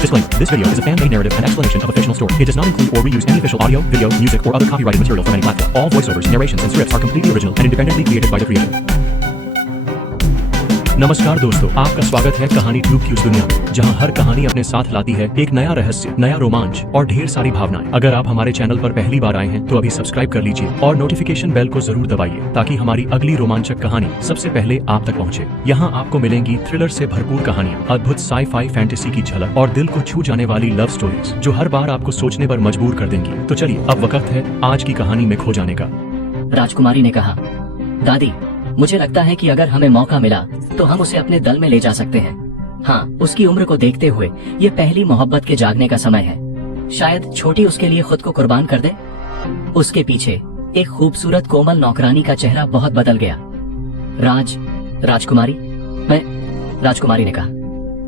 Disclaimer: this video is a fan-made narrative and explanation of a fictional story. It does not include or reuse any official audio, video, music, or other copyrighted material from any platform. All voiceovers, narrations, and scripts are completely original and independently created by the creator. नमस्कार दोस्तों, आपका स्वागत है कहानी tube की उस दुनिया में जहां हर कहानी अपने साथ लाती है एक नया रहस्य, नया रोमांच और ढेर सारी भावनाएं। अगर आप हमारे चैनल पर पहली बार आए हैं तो अभी सब्सक्राइब कर लीजिए और नोटिफिकेशन बेल को जरूर दबाइए ताकि हमारी अगली रोमांचक कहानी सबसे पहले आप तक पहुंचे। यहाँ आपको मिलेंगी थ्रिलर से भरपूर कहानियाँ, अद्भुत साई-फाई फैंटेसी की झलक और दिल को छू जाने वाली लव स्टोरीज जो हर बार आपको सोचने पर मजबूर कर देंगी। तो चलिए अब वक्त है आज की कहानी में खो जाने का। राजकुमारी ने कहा, दादी, मुझे लगता है कि अगर हमें मौका मिला तो हम उसे अपने दल में ले जा सकते हैं। हाँ, उसकी उम्र को देखते हुए ये पहली मोहब्बत के जागने का समय है। शायद छोटी उसके लिए खुद को कुर्बान कर दे। उसके पीछे एक खूबसूरत कोमल नौकरानी का चेहरा बहुत बदल गया। राजकुमारी, राजकुमारी ने कहा,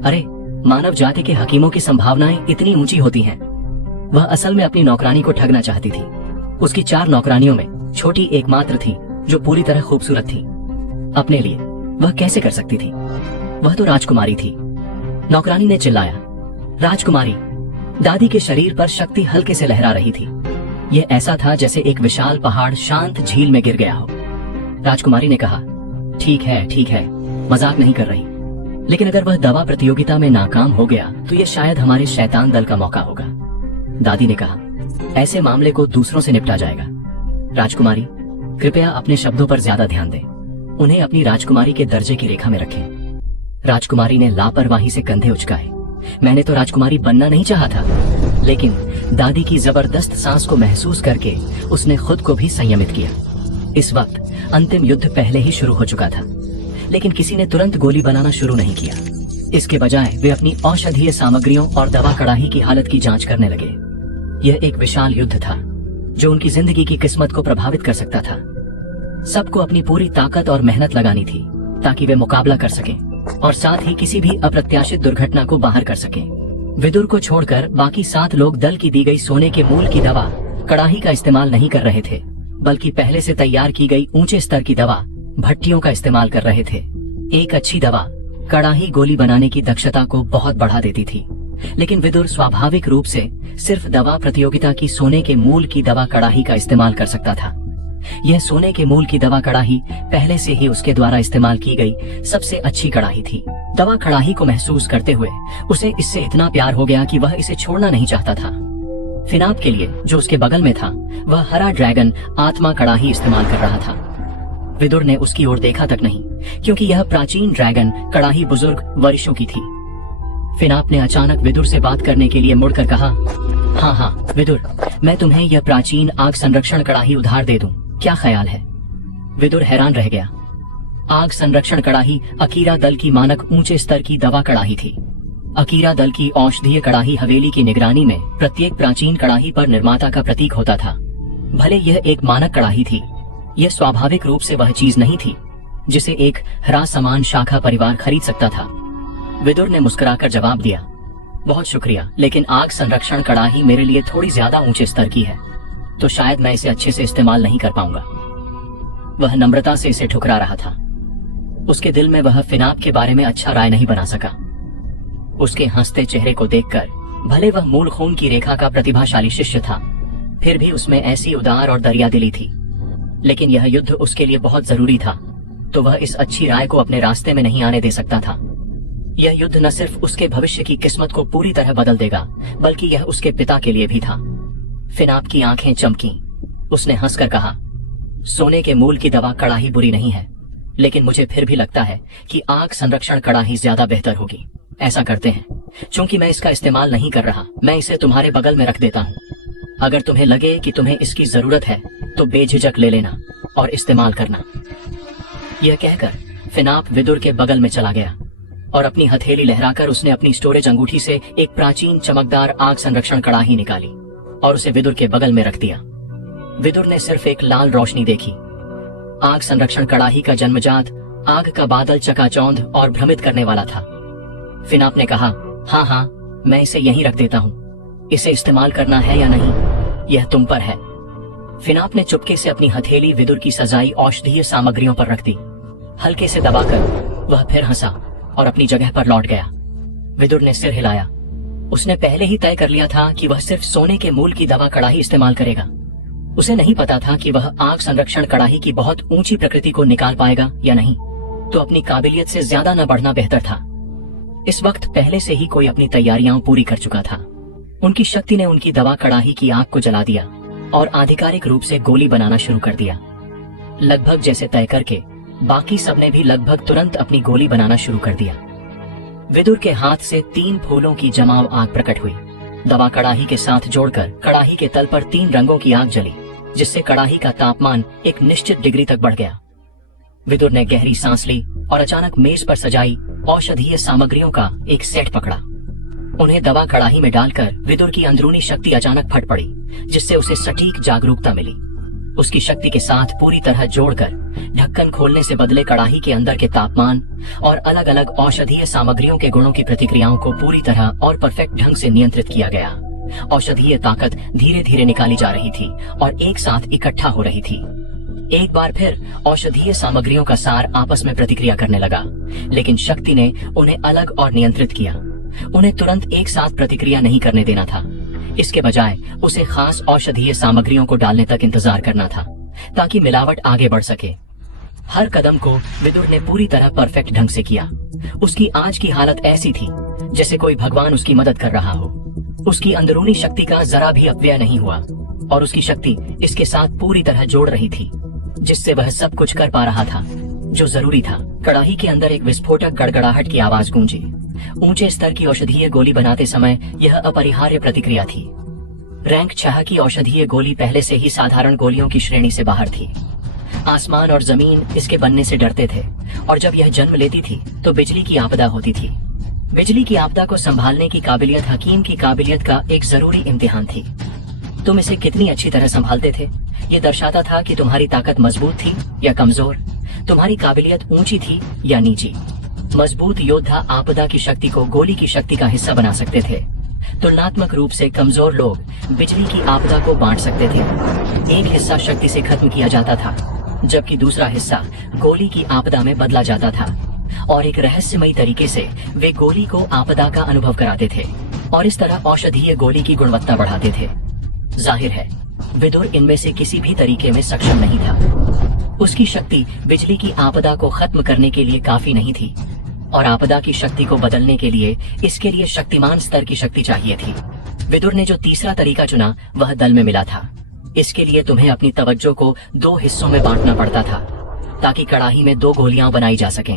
अरे, मानव जाति के हकीमों की संभावनाएं इतनी ऊंची होती हैं। वह असल में अपनी नौकरानी को ठगना चाहती थी। उसकी 4 नौकरानियों में छोटी एकमात्र थी जो पूरी तरह खूबसूरत थी। अपने लिए वह कैसे कर सकती थी? वह तो राजकुमारी थी। नौकरानी ने चिल्लाया, राजकुमारी! दादी के शरीर पर शक्ति हल्के से लहरा रही थी। यह ऐसा था जैसे एक विशाल पहाड़ शांत झील में गिर गया हो। राजकुमारी ने कहा, ठीक है, मजाक नहीं कर रही। लेकिन अगर वह दवा प्रतियोगिता में नाकाम हो गया तो यह शायद हमारे शैतान दल का मौका होगा। दादी ने कहा, ऐसे मामले को दूसरों से निपटा जाएगा। राजकुमारी, कृपया अपने शब्दों पर ज्यादा ध्यान दें। उन्हें अपनी राजकुमारी के दर्जे की रेखा में रखें। राजकुमारी ने लापरवाही से कंधे उचकाए। मैंने तो राजकुमारी बनना नहीं चाहा था, लेकिन दादी की जबरदस्त सांस को महसूस करके उसने खुद को भी संयमित किया। इस वक्त अंतिम युद्ध पहले ही शुरू हो चुका था, लेकिन किसी ने तुरंत गोली बनाना शुरू नहीं किया। इसके बजाय वे अपनी औषधीय सामग्रियों और दवा कड़ाही की हालत की जांच करने लगे। यह एक विशाल युद्ध था जो उनकी जिंदगी की किस्मत को प्रभावित कर सकता था। सबको अपनी पूरी ताकत और मेहनत लगानी थी ताकि वे मुकाबला कर सकें और साथ ही किसी भी अप्रत्याशित दुर्घटना को बाहर कर सकें। विदुर को छोड़कर बाकी 7 लोग दल की दी गई सोने के मूल की दवा कड़ाही का इस्तेमाल नहीं कर रहे थे, बल्कि पहले से तैयार की गई ऊंचे स्तर की दवा भट्टियों का इस्तेमाल कर रहे थे। एक अच्छी दवा कड़ाही गोली बनाने की दक्षता को बहुत बढ़ा देती थी, लेकिन विदुर स्वाभाविक रूप से सिर्फ दवा प्रतियोगिता की सोने के मूल की दवा कड़ाही का इस्तेमाल कर सकता था। यह सोने के मूल की दवा कड़ाही पहले से ही उसके द्वारा इस्तेमाल की गई सबसे अच्छी कड़ाही थी। दवा कड़ाही को महसूस करते हुए उसे इससे इतना प्यार हो गया कि वह इसे छोड़ना नहीं चाहता था। फिनाप के लिए, जो उसके बगल में था, वह हरा ड्रैगन आत्मा कड़ाही इस्तेमाल कर रहा था। विदुर ने उसकी ओर देखा तक नहीं, क्योंकि यह प्राचीन ड्रैगन कड़ाही बुजुर्ग वर्षों की थी। फिनाप ने अचानक विदुर से बात करने के लिए मुड़कर कहा, हाँ विदुर, मैं तुम्हें यह प्राचीन आग संरक्षण कड़ाही उधार दे दूं, क्या ख्याल है? विदुर हैरान रह गया। आग संरक्षण कड़ाही अकीरा दल की मानक ऊंचे स्तर की दवा कड़ाही थी। अकीरा दल की औषधीय कड़ाही हवेली की निगरानी में प्रत्येक प्राचीन कड़ाही पर निर्माता का प्रतीक होता था। भले यह एक मानक कड़ाही थी, यह स्वाभाविक रूप से वह चीज नहीं थी जिसे एक हरा समान शाखा परिवार खरीद सकता था। विदुर ने मुस्कुराकर जवाब दिया, बहुत शुक्रिया, लेकिन आग संरक्षण कड़ाही मेरे लिए थोड़ी ज्यादा ऊंचे स्तर की है, तो शायद मैं इसे अच्छे से इस्तेमाल नहीं कर पाऊंगा। वह नम्रता से इसे ठुकरा रहा था। उसके दिल में वह फिनाप के बारे में अच्छा राय नहीं बना सका। उसके हंसते चेहरे को देखकर, भले वह मूल खून की रेखा का प्रतिभाशाली शिष्य था, फिर भी उसमें ऐसी उदार और दरियादिली थी। लेकिन यह युद्ध उसके लिए बहुत जरूरी था, तो वह इस अच्छी राय को अपने रास्ते में नहीं आने दे सकता था। यह युद्ध न सिर्फ उसके भविष्य की किस्मत को पूरी तरह बदल देगा, बल्कि यह उसके पिता के लिए भी था। फिनाप की आंखें चमकी। उसने हंसकर कहा, सोने के मूल की दवा कड़ाही बुरी नहीं है, लेकिन मुझे फिर भी लगता है कि आग संरक्षण कड़ाही ज्यादा बेहतर होगी। ऐसा करते हैं, चूंकि मैं इसका इस्तेमाल नहीं कर रहा, मैं इसे तुम्हारे बगल में रख देता हूँ। अगर तुम्हें लगे कि तुम्हें इसकी जरूरत है तो बेझिझक ले लेना और इस्तेमाल करना। यह कहकर फिनाप विदुर के बगल में चला गया और अपनी हथेली लहराकर उसने अपनी स्टोरेज अंगूठी से एक प्राचीन चमकदार आग संरक्षण कड़ाही निकाली और उसे विदुर के बगल में रख दिया। विदुर ने सिर्फ एक लाल रोशनी देखी। आग संरक्षण कड़ाही का जन्मजात आग का बादल चकाचौंध और भ्रमित करने वाला था। फिनाप ने कहा, हाँ, मैं इसे यहीं रख देता हूँ। इसे इस्तेमाल करना है या नहीं, यह तुम पर है। फिनाप ने चुपके से अपनी हथेली विदुर की सजाई औषधीय सामग्रियों पर रख दी। हल्के से दबाकर वह फिर हंसा और अपनी जगह पर लौट गया। विदुर ने सिर हिलाया उसने पहले ही तय कर लिया था कि वह सिर्फ सोने के मूल की दवा कड़ाही इस्तेमाल करेगा। उसे नहीं पता था कि वह आग संरक्षण कड़ाही की बहुत ऊंची प्रकृति को निकाल पाएगा या नहीं, तो अपनी काबिलियत से ज्यादा न बढ़ना बेहतर था। इस वक्त पहले से ही कोई अपनी तैयारियां पूरी कर चुका था। उनकी शक्ति ने उनकी दवा कड़ाही की आग को जला दिया और आधिकारिक रूप से गोली बनाना शुरू कर दिया। लगभग जैसे तय करके बाकी सबने भी लगभग तुरंत अपनी गोली बनाना शुरू कर दिया। विदुर के हाथ से 3 फूलों की जमाव आग प्रकट हुई। दवा कड़ाही के साथ जोड़कर कड़ाही के तल पर 3 रंगों की आग जली, जिससे कड़ाही का तापमान एक निश्चित डिग्री तक बढ़ गया। विदुर ने गहरी सांस ली और अचानक मेज पर सजाई औषधीय सामग्रियों का एक सेट पकड़ा। उन्हें दवा कड़ाही में डालकर विदुर की अंदरूनी शक्ति अचानक फट पड़ी, जिससे उसे सटीक जागरूकता मिली। उसकी शक्ति के साथ पूरी तरह जोड़कर ढक्कन खोलने से बदले कड़ाही के अंदर के तापमान और अलग अलग औषधीय सामग्रियों के गुणों की प्रतिक्रियाओं को पूरी तरह और परफेक्ट ढंग से नियंत्रित किया गया। औषधीय ताकत धीरे धीरे निकाली जा रही थी और एक साथ इकट्ठा हो रही थी। एक बार फिर औषधीय सामग्रियों का सार आपस में प्रतिक्रिया करने लगा, लेकिन शक्ति ने उन्हें अलग और नियंत्रित किया। उन्हें तुरंत एक साथ प्रतिक्रिया नहीं करने देना था। इसके बजाय उसे खास औषधीय सामग्रियों को डालने तक इंतजार करना था, ताकि मिलावट आगे बढ़ सके। हर कदम को विदुर ने पूरी तरह परफेक्ट ढंग से किया। उसकी आज की हालत ऐसी थी जैसे कोई भगवान उसकी मदद कर रहा हो। उसकी अंदरूनी शक्ति का जरा भी अपव्यय नहीं हुआ और उसकी शक्ति इसके साथ पूरी तरह जोड़ रही थी, जिससे वह सब कुछ कर पा रहा था जो जरूरी था। कड़ाही के अंदर एक विस्फोटक गड़गड़ाहट की आवाज गूंजी। ऊंचे स्तर की औषधीय गोली बनाते समय यह अपरिहार्य प्रतिक्रिया थी। रैंक 6 की औषधीय गोली पहले से ही साधारण गोलियों की श्रेणी से बाहर थी। आसमान और जमीन इसके बनने से डरते थे, और जब यह जन्म लेती थी तो बिजली की आपदा होती थी। बिजली की आपदा को संभालने की काबिलियत हकीम की काबिलियत का एक जरूरी इम्तिहान थी। तुम इसे कितनी अच्छी तरह संभालते थे, ये दर्शाता था कि तुम्हारी ताकत मजबूत थी या कमजोर, तुम्हारी काबिलियत ऊंची थी या नीची। मजबूत योद्धा आपदा की शक्ति को गोली की शक्ति का हिस्सा बना सकते थे। तुलनात्मक रूप से कमजोर लोग बिजली की आपदा को बांट सकते थे। एक हिस्सा शक्ति से खत्म किया जाता था, जबकि दूसरा हिस्सा गोली की आपदा में बदला जाता था, और एक रहस्यमयी तरीके से वे गोली को आपदा का अनुभव कराते थे और इस तरह औषधीय गोली की गुणवत्ता बढ़ाते थे। जाहिर है विदुर इनमें से किसी भी तरीके में सक्षम नहीं था। उसकी शक्ति बिजली की आपदा को खत्म करने के लिए काफी नहीं थी, और आपदा की शक्ति को बदलने के लिए इसके लिए शक्तिमान स्तर की शक्ति चाहिए थी। विदुर ने जो तीसरा तरीका चुना वह दल में मिला था। इसके लिए तुम्हें अपनी तवज्जो को 2 हिस्सों में बांटना पड़ता था, ताकि कड़ाही में 2 गोलियां बनाई जा सकें।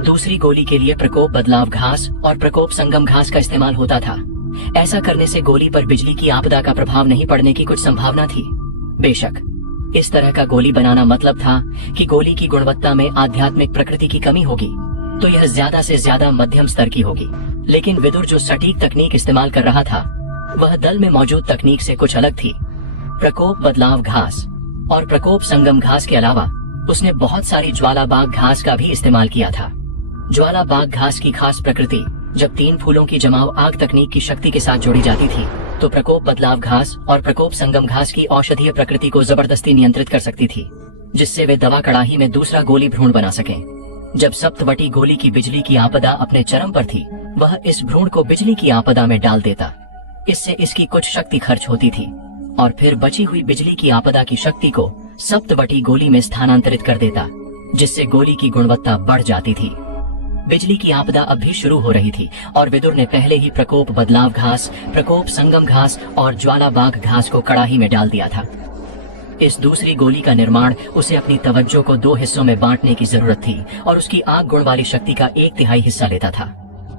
दूसरी गोली के लिए प्रकोप बदलाव घास और प्रकोप संगम घास का इस्तेमाल होता था। ऐसा करने से गोली पर बिजली की आपदा का प्रभाव नहीं पड़ने की कुछ संभावना थी। बेशक इस तरह का गोली बनाना मतलब था कि गोली की गुणवत्ता में आध्यात्मिक प्रकृति की कमी होगी, तो यह ज्यादा से ज्यादा मध्यम स्तर की होगी। लेकिन विदुर जो सटीक तकनीक इस्तेमाल कर रहा था वह दल में मौजूद तकनीक से कुछ अलग थी। प्रकोप बदलाव घास और प्रकोप संगम घास के अलावा उसने बहुत सारी ज्वालाबाग घास का भी इस्तेमाल किया था। ज्वालाबाग घास की खास प्रकृति जब 3 फूलों की जमाव आग तकनीक की शक्ति के साथ जोड़ी जाती थी, तो प्रकोप बदलाव घास और प्रकोप संगम घास की औषधीय प्रकृति को जबरदस्ती नियंत्रित कर सकती थी, जिससे वे दवा कड़ाही में दूसरा गोली भ्रूण बना सकें। जब सप्तवटी गोली की बिजली की आपदा अपने चरम पर थी, वह इस भ्रूण को बिजली की आपदा में डाल देता। इससे इसकी कुछ शक्ति खर्च होती थी और फिर बची हुई बिजली की आपदा की शक्ति को सप्तवटी गोली में स्थानांतरित कर देता, जिससे गोली की गुणवत्ता बढ़ जाती थी। बिजली की आपदा अब भी शुरू हो रही थी और विदुर ने पहले ही प्रकोप बदलाव घास, प्रकोप संगम घास और ज्वालाबाग घास को कड़ाही में डाल दिया था। इस दूसरी गोली का निर्माण उसे अपनी तवज्जो को 2 हिस्सों में बांटने की जरूरत थी, और उसकी आग गुण वाली शक्ति का 1/3 हिस्सा लेता था।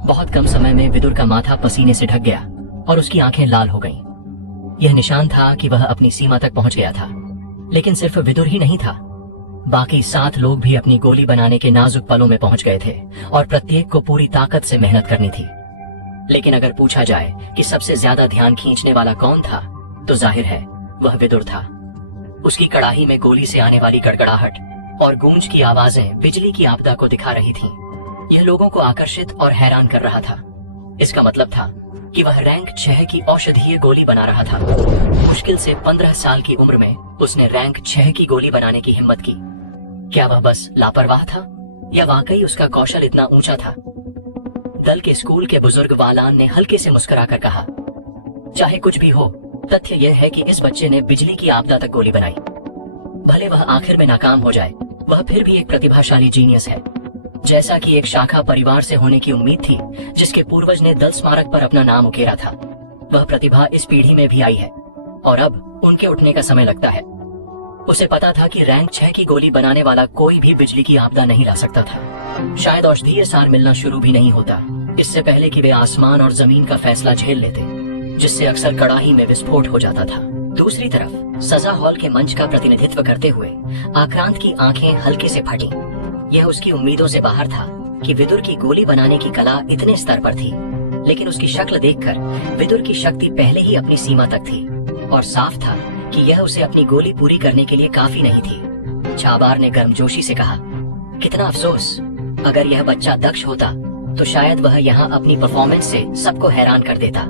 बहुत कम समय में विदुर का माथा पसीने से ढक गया और उसकी आंखें लाल हो गईं। यह निशान था कि वह अपनी सीमा तक पहुंच गया था। लेकिन सिर्फ विदुर ही नहीं था, बाकी 7 लोग भी अपनी गोली बनाने के नाजुक पलों में पहुंच गए थे और प्रत्येक को पूरी ताकत से मेहनत करनी थी। लेकिन अगर पूछा जाए कि सबसे ज्यादा ध्यान खींचने वाला कौन था, तो जाहिर है वह विदुर था। उसकी कड़ाही में गोली से आने वाली गड़गड़ाहट और गूंज की आवाजें बिजली की आपदा को दिखा रही थीं। यह लोगों को आकर्षित और हैरान कर रहा था। इसका मतलब था कि वह रैंक 6 की औषधीय गोली बना रहा था। मुश्किल से 15 साल की उम्र में उसने रैंक 6 की गोली बनाने की हिम्मत की। क्या वह बस लापरवाह था या वाकई उसका कौशल इतना ऊंचा था? दल के स्कूल के बुजुर्ग वालान ने हल्के से मुस्कुराकर कहा, चाहे कुछ भी हो, तथ्य यह है कि इस बच्चे ने बिजली की आपदा तक गोली बनाई। भले वह आखिर में नाकाम हो जाए, वह फिर भी एक प्रतिभाशाली जीनियस है। जैसा कि एक शाखा परिवार से होने की उम्मीद थी, जिसके पूर्वज ने दल स्मारक पर अपना नाम उकेरा था, वह प्रतिभा इस पीढ़ी में भी आई है और अब उनके उठने का समय लगता है। उसे पता था कि रैंक 6 की गोली बनाने वाला कोई भी बिजली की आपदा नहीं ला सकता था। शायद औषधीय सार मिलना शुरू भी नहीं होता इससे पहले कि वे आसमान और जमीन का फैसला झेल लेते, जिससे अक्सर कड़ाही में विस्फोट हो जाता था। दूसरी तरफ सजा हॉल के मंच का प्रतिनिधित्व करते हुए आक्रांत की आंखें हल्के से फटी। यह उसकी उम्मीदों से बाहर था कि विदुर की गोली बनाने की कला इतने स्तर पर थी, लेकिन उसकी शक्ल देखकर विदुर की शक्ति पहले ही अपनी सीमा तक थी और साफ था कि यह उसे अपनी गोली पूरी करने के लिए काफी नहीं थी। छाबार ने गर्मजोशी से कहा, कितना अफसोस, अगर यह बच्चा दक्ष होता तो शायद वह यहाँ अपनी परफॉर्मेंस से सबको हैरान कर देता।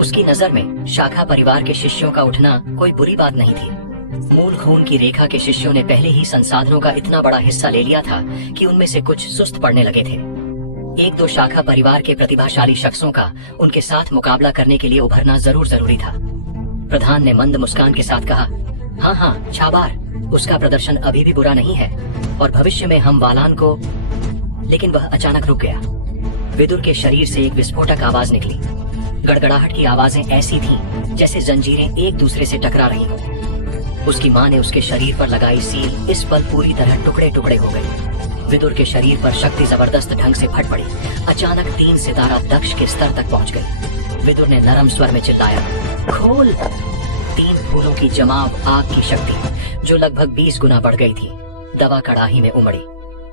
उसकी नजर में शाखा परिवार के शिष्यों का उठना कोई बुरी बात नहीं थी। मूल खून की रेखा के शिष्यों ने पहले ही संसाधनों का इतना बड़ा हिस्सा ले लिया था कि उनमें से कुछ सुस्त पड़ने लगे थे। एक दो शाखा परिवार के प्रतिभाशाली शख्सों का उनके साथ मुकाबला करने के लिए उभरना जरूरी था। प्रधान ने मंद मुस्कान के साथ कहा, हाँ छाबार, उसका प्रदर्शन अभी भी बुरा नहीं है और भविष्य में हम वालान को। लेकिन वह अचानक रुक गया। विदुर के शरीर से एक विस्फोटक आवाज निकली। गड़गड़ाहट की आवाजें ऐसी थीं जैसे जंजीरें एक दूसरे से टकरा रही हों। उसकी मां ने उसके शरीर पर लगाई सील इस पल पूरी तरह टुकड़े टुकड़े हो गई। विदुर के शरीर पर शक्ति जबरदस्त ढंग से फट पड़ी। अचानक 3 सितारा दक्ष के स्तर तक पहुंच गई। विदुर ने नरम स्वर में चिल्लाया, खोल। 3 फूलों की जमाव आग की शक्ति जो लगभग 20 गुना बढ़ गई थी, दवा कड़ाही में उमड़ी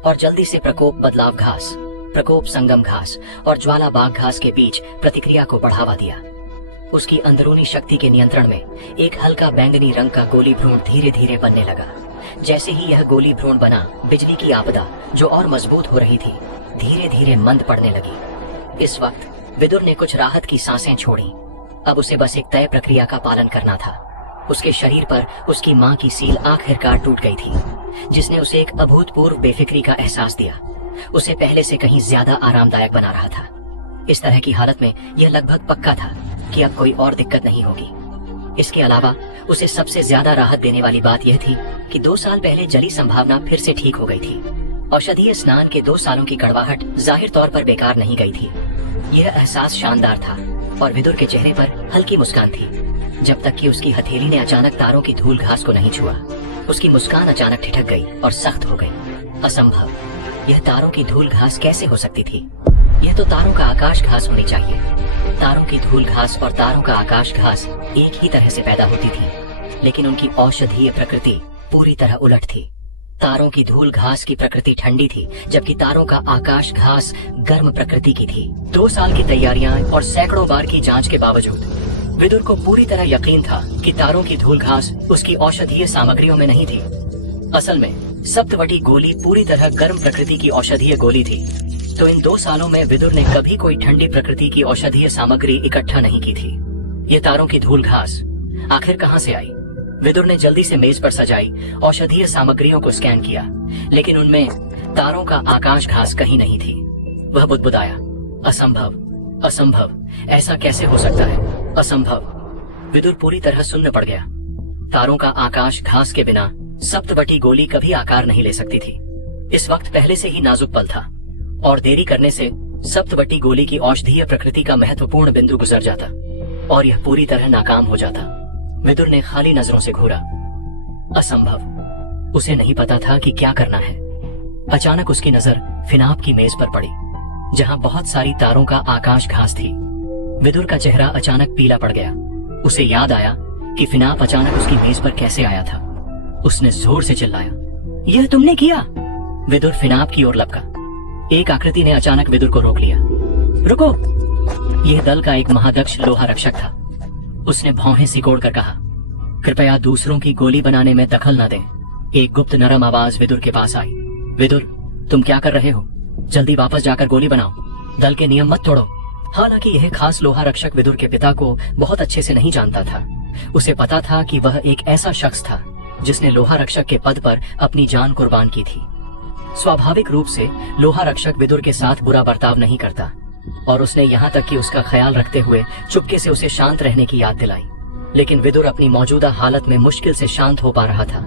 और जल्दी से प्रकोप बदलाव घास, प्रकोप संगम घास और ज्वाला बाग घास के बीच प्रतिक्रिया को बढ़ावा दिया। उसकी अंदरूनी शक्ति के नियंत्रण में एक हल्का बैंगनी रंग का गोली भ्रूण धीरे धीरे बनने लगा। जैसे ही यह गोली भ्रूण बना, बिजली की आपदा जो और मजबूत हो रही थी धीरे धीरे मंद पड़ने लगी। इस वक्त विदुर ने कुछ राहत की सांसें छोड़ी। अब उसे बस एक तय प्रक्रिया का पालन करना था। उसके शरीर पर उसकी मां की सील आखिरकार टूट गई थी, जिसने उसे एक अभूतपूर्व बेफिक्री का एहसास दिया। उसे पहले से कहीं ज्यादा आरामदायक बना रहा था। इस तरह की हालत में यह लगभग पक्का था कि अब कोई और दिक्कत नहीं होगी। इसके अलावा उसे सबसे ज्यादा राहत देने वाली बात यह थी कि 2 साल पहले जली संभावना फिर से ठीक हो गई थी। औषधीय स्नान के 2 सालों की कड़वाहट जाहिर तौर पर बेकार नहीं गई थी। यह एहसास शानदार था और विदुर के चेहरे पर हल्की मुस्कान थी, जब तक कि उसकी हथेली ने अचानक तारों की धूल घास को नहीं छुआ। उसकी मुस्कान अचानक ठिठक गई और सख्त हो गई। असंभव, यह तारों की धूल घास कैसे हो सकती थी? यह तो तारों का आकाश घास होनी चाहिए। तारों की धूल घास और तारों का आकाश घास एक ही तरह से पैदा होती थी, लेकिन उनकी औषधीय प्रकृति पूरी तरह उलट थी। तारों की धूल घास की प्रकृति ठंडी थी, जबकि तारों का आकाश घास गर्म प्रकृति की थी। 2 साल की तैयारियां और सैकड़ों बार की जांच के बावजूद विदुर को पूरी तरह यकीन था कि तारों की धूल घास उसकी औषधीय सामग्रियों में नहीं थी। असल में सप्तवटी गोली पूरी तरह गर्म प्रकृति की औषधीय गोली थी, तो इन 2 सालों में विदुर ने कभी कोई ठंडी प्रकृति की औषधीय सामग्री इकट्ठा नहीं की थी। ये तारों की धूल घास आखिर कहाँ से आई? विदुर ने जल्दी से मेज पर सजाई औषधीय सामग्रियों को स्कैन किया, लेकिन उनमें तारों का आकाश घास कहीं नहीं थी। वह बुदबुदाया, असंभव, असंभव, ऐसा कैसे हो सकता है? असंभव। विदुर पूरी तरह सुन्न पड़ गया। तारों का आकाश घास के बिना सप्तवटी गोली कभी आकार नहीं ले सकती थी। इस वक्त पहले से ही नाजुक पल था और देरी करने से सप्तवटी गोली की औषधीय प्रकृति का महत्वपूर्ण बिंदु गुजर जाता और यह पूरी तरह नाकाम हो जाता। विदुर ने खाली नजरों से घूरा। असंभव। उसे नहीं पता था कि क्या करना है। अचानक उसकी नजर फिनाप की मेज पर पड़ी, जहां बहुत सारी तारों का आकाश घास थी। विदुर का चेहरा अचानक पीला पड़ गया। उसे याद आया कि फिनाप अचानक उसकी मेज पर कैसे आया था। उसने जोर से चिल्लाया, यह तुमने किया? विदुर फिनाप की ओर लपका। एक आकृति ने अचानक विदुर को रोक लिया। रुको! यह दल का एक महादक्ष लोहा रक्षक था। उसने भौहें सिकोड़कर कहा, कृपया दूसरों की गोली बनाने में दखल न दें। एक गुप्त नरम आवाज विदुर के पास आई। विदुर, तुम क्या कर रहे हो? जल्दी वापस जाकर गोली बनाओ। दल के नियम मत तोड़ो। हालांकि यह खास लोहा रक्षक विदुर के पिता को बहुत अच्छे से नहीं जानता था। उसे पता था कि वह एक ऐसा शख्स था जिसने लोहा रक्षक के पद पर अपनी जान कुर्बान की थी। स्वाभाविक रूप से लोहा रक्षक विदुर के साथ बुरा बर्ताव नहीं करता, और उसने यहाँ तक कि उसका ख्याल रखते हुए चुपके से उसे शांत रहने की याद दिलाई। लेकिन विदुर अपनी मौजूदा हालत में मुश्किल से शांत हो पा रहा था।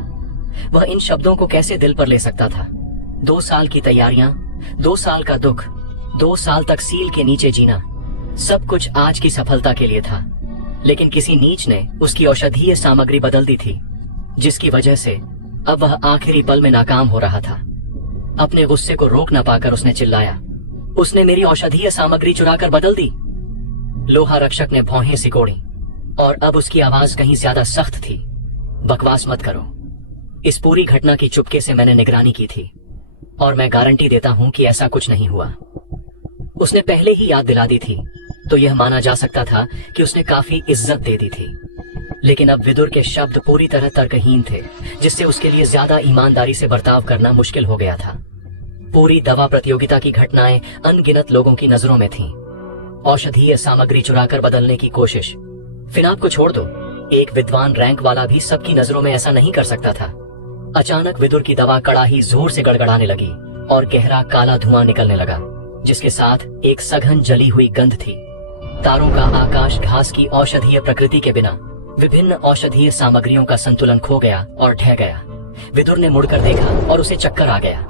वह इन शब्दों को कैसे दिल पर ले सकता था? 2 साल की तैयारियां, 2 साल का दुख, 2 साल तक सील के नीचे जीना, सब कुछ आज की सफलता के लिए था। लेकिन किसी नीच ने उसकी औषधीय सामग्री बदल दी थी, जिसकी वजह से अब वह आखिरी पल में नाकाम हो रहा था। अपने गुस्से को रोक न पाकर उसने चिल्लाया, उसने मेरी औषधीय सामग्री चुराकर बदल दी। लोहा रक्षक ने भौहें सिकोड़ी और अब उसकी आवाज कहीं ज्यादा सख्त थी। बकवास मत करो। इस पूरी घटना की चुपके से मैंने निगरानी की थी और मैं गारंटी देता हूं कि ऐसा कुछ नहीं हुआ। उसने पहले ही याद दिला दी थी तो यह माना जा सकता था कि उसने काफी इज्जत दे दी थी। लेकिन अब विदुर के शब्द पूरी तरह तर्कहीन थे, जिससे उसके लिए ज्यादा ईमानदारी से बर्ताव करना मुश्किल हो गया था। पूरी दवा प्रतियोगिता की घटनाएं अनगिनत लोगों की नजरों में थीं। औषधीय सामग्री चुराकर बदलने की कोशिश, फिनाप को छोड़ दो, एक विद्वान रैंक वाला भी सबकी नजरों में ऐसा नहीं कर सकता था। अचानक विदुर की दवा कड़ाही जोर से गड़गड़ाने लगी और गहरा काला धुआं निकलने लगा, जिसके साथ एक सघन जली हुई गंध थी। तारों का आकाश घास की औषधीय प्रकृति के बिना विभिन्न औषधीय सामग्रियों का संतुलन खो गया और ढह गया। विदुर ने मुड़कर देखा और उसे चक्कर आ गया।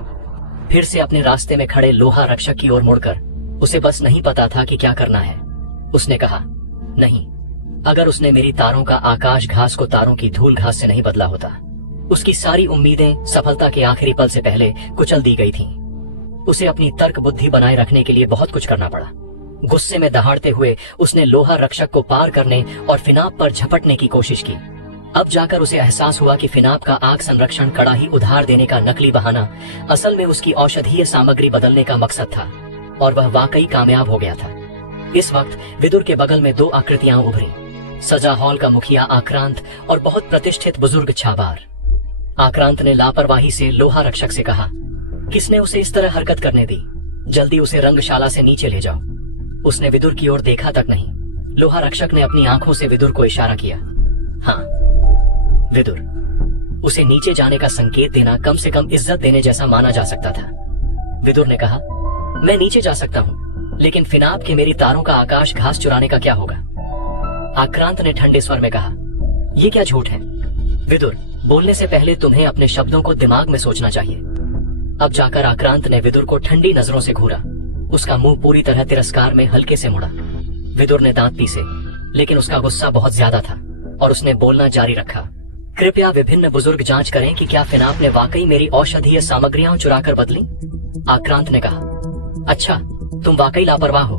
फिर से अपने रास्ते में खड़े लोहा रक्षक की ओर मुड़कर उसे बस नहीं पता था कि क्या करना है। उसने कहा, नहीं, अगर उसने मेरी तारों का आकाश घास को तारों की धूल घास से नहीं बदला होता। उसकी सारी उम्मीदें सफलता के आखिरी पल से पहले कुचल दी गई थीं। उसे अपनी तर्क बुद्धि बनाए रखने के लिए बहुत कुछ करना पड़ा। गुस्से में दहाड़ते हुए उसने लोहा रक्षक को पार करने और फिनाप पर झपटने की कोशिश की। अब जाकर उसे एहसास हुआ कि फिनाप का आग संरक्षण कड़ाही उधार देने का नकली बहाना असल में उसकी औषधीय सामग्री बदलने का मकसद था, और वह वाकई कामयाब हो गया था। इस वक्त विदुर के बगल में 2 आकृतियां उभरी, सजा हॉल का मुखिया आक्रांत और बहुत प्रतिष्ठित बुजुर्ग छाबार। आक्रांत ने लापरवाही से लोहा रक्षक से कहा, किसने उसे इस तरह हरकत करने दी? जल्दी उसे रंगशाला से नीचे ले जाओ। उसने विदुर की ओर देखा तक नहीं। लोहा रक्षक ने अपनी आंखों से विदुर को इशारा किया। हाँ, विदुर। उसे नीचे जाने का संकेत देना कम से कम इज्जत देने जैसा माना जा सकता था। विदुर ने कहा, मैं नीचे जा सकता हूँ, लेकिन फिनाप के मेरी तारों का आकाश घास चुराने का क्या होगा? आक्रांत ने ठंडे स्वर में कहा, यह क्या झूठ है? विदुर, बोलने से पहले तुम्हें अपने शब्दों को दिमाग में सोचना चाहिए। अब जाकर आक्रांत ने विदुर को ठंडी नजरों से घूरा। उसका मुंह पूरी तरह तिरस्कार में हल्के से मुड़ा। विदुर ने दांत पीसे, लेकिन उसका गुस्सा बहुत ज्यादा था और उसने बोलना जारी रखा। कृपया विभिन्न बुजुर्ग जांच करें कि क्या फिनाप ने वाकई मेरी औषधीय सामग्रियां चुराकर बदली। आक्रांत ने कहा, अच्छा, तुम वाकई लापरवाह हो।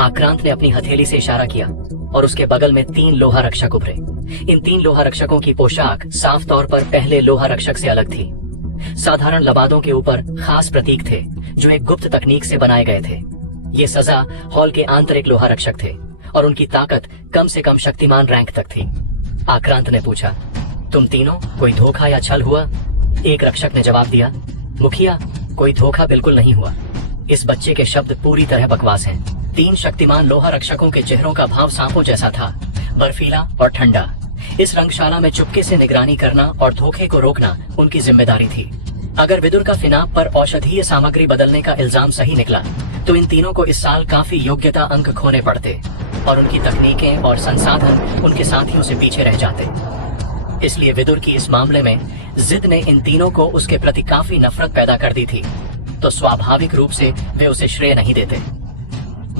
आक्रांत ने अपनी हथेली से इशारा किया और उसके बगल में 3 लोहा रक्षक उभरे। इन 3 लोहा रक्षकों की पोशाक साफ तौर पर पहले लोहा रक्षक से अलग थी। साधारण लबादों के ऊपर खास प्रतीक थे जो एक गुप्त तकनीक से बनाए गए थे। ये सजा हॉल के आंतरिक लोहा रक्षक थे और उनकी ताकत कम से कम शक्तिमान रैंक तक थी। आक्रांत ने पूछा, तुम तीनों कोई धोखा या छल हुआ? एक रक्षक ने जवाब दिया, मुखिया, कोई धोखा बिल्कुल नहीं हुआ। इस बच्चे के शब्द पूरी तरह बकवास हैं। 3 शक्तिमान लोहा रक्षकों के चेहरों का भाव सांपों जैसा था, बर्फीला और ठंडा। इस रंगशाला में चुपके से निगरानी करना और धोखे को रोकना उनकी जिम्मेदारी थी। अगर विदुर का फिनाप पर औषधीय सामग्री बदलने का इल्जाम सही निकला तो इन तीनों को इस साल काफी योग्यता अंक खोने पड़ते और उनकी तकनीकें और संसाधन उनके साथियों से पीछे रह जाते। इसलिए विदुर की इस मामले में जिद ने इन तीनों को उसके प्रति काफी नफरत पैदा कर दी थी, तो स्वाभाविक रूप से वे उसे श्रेय नहीं देते।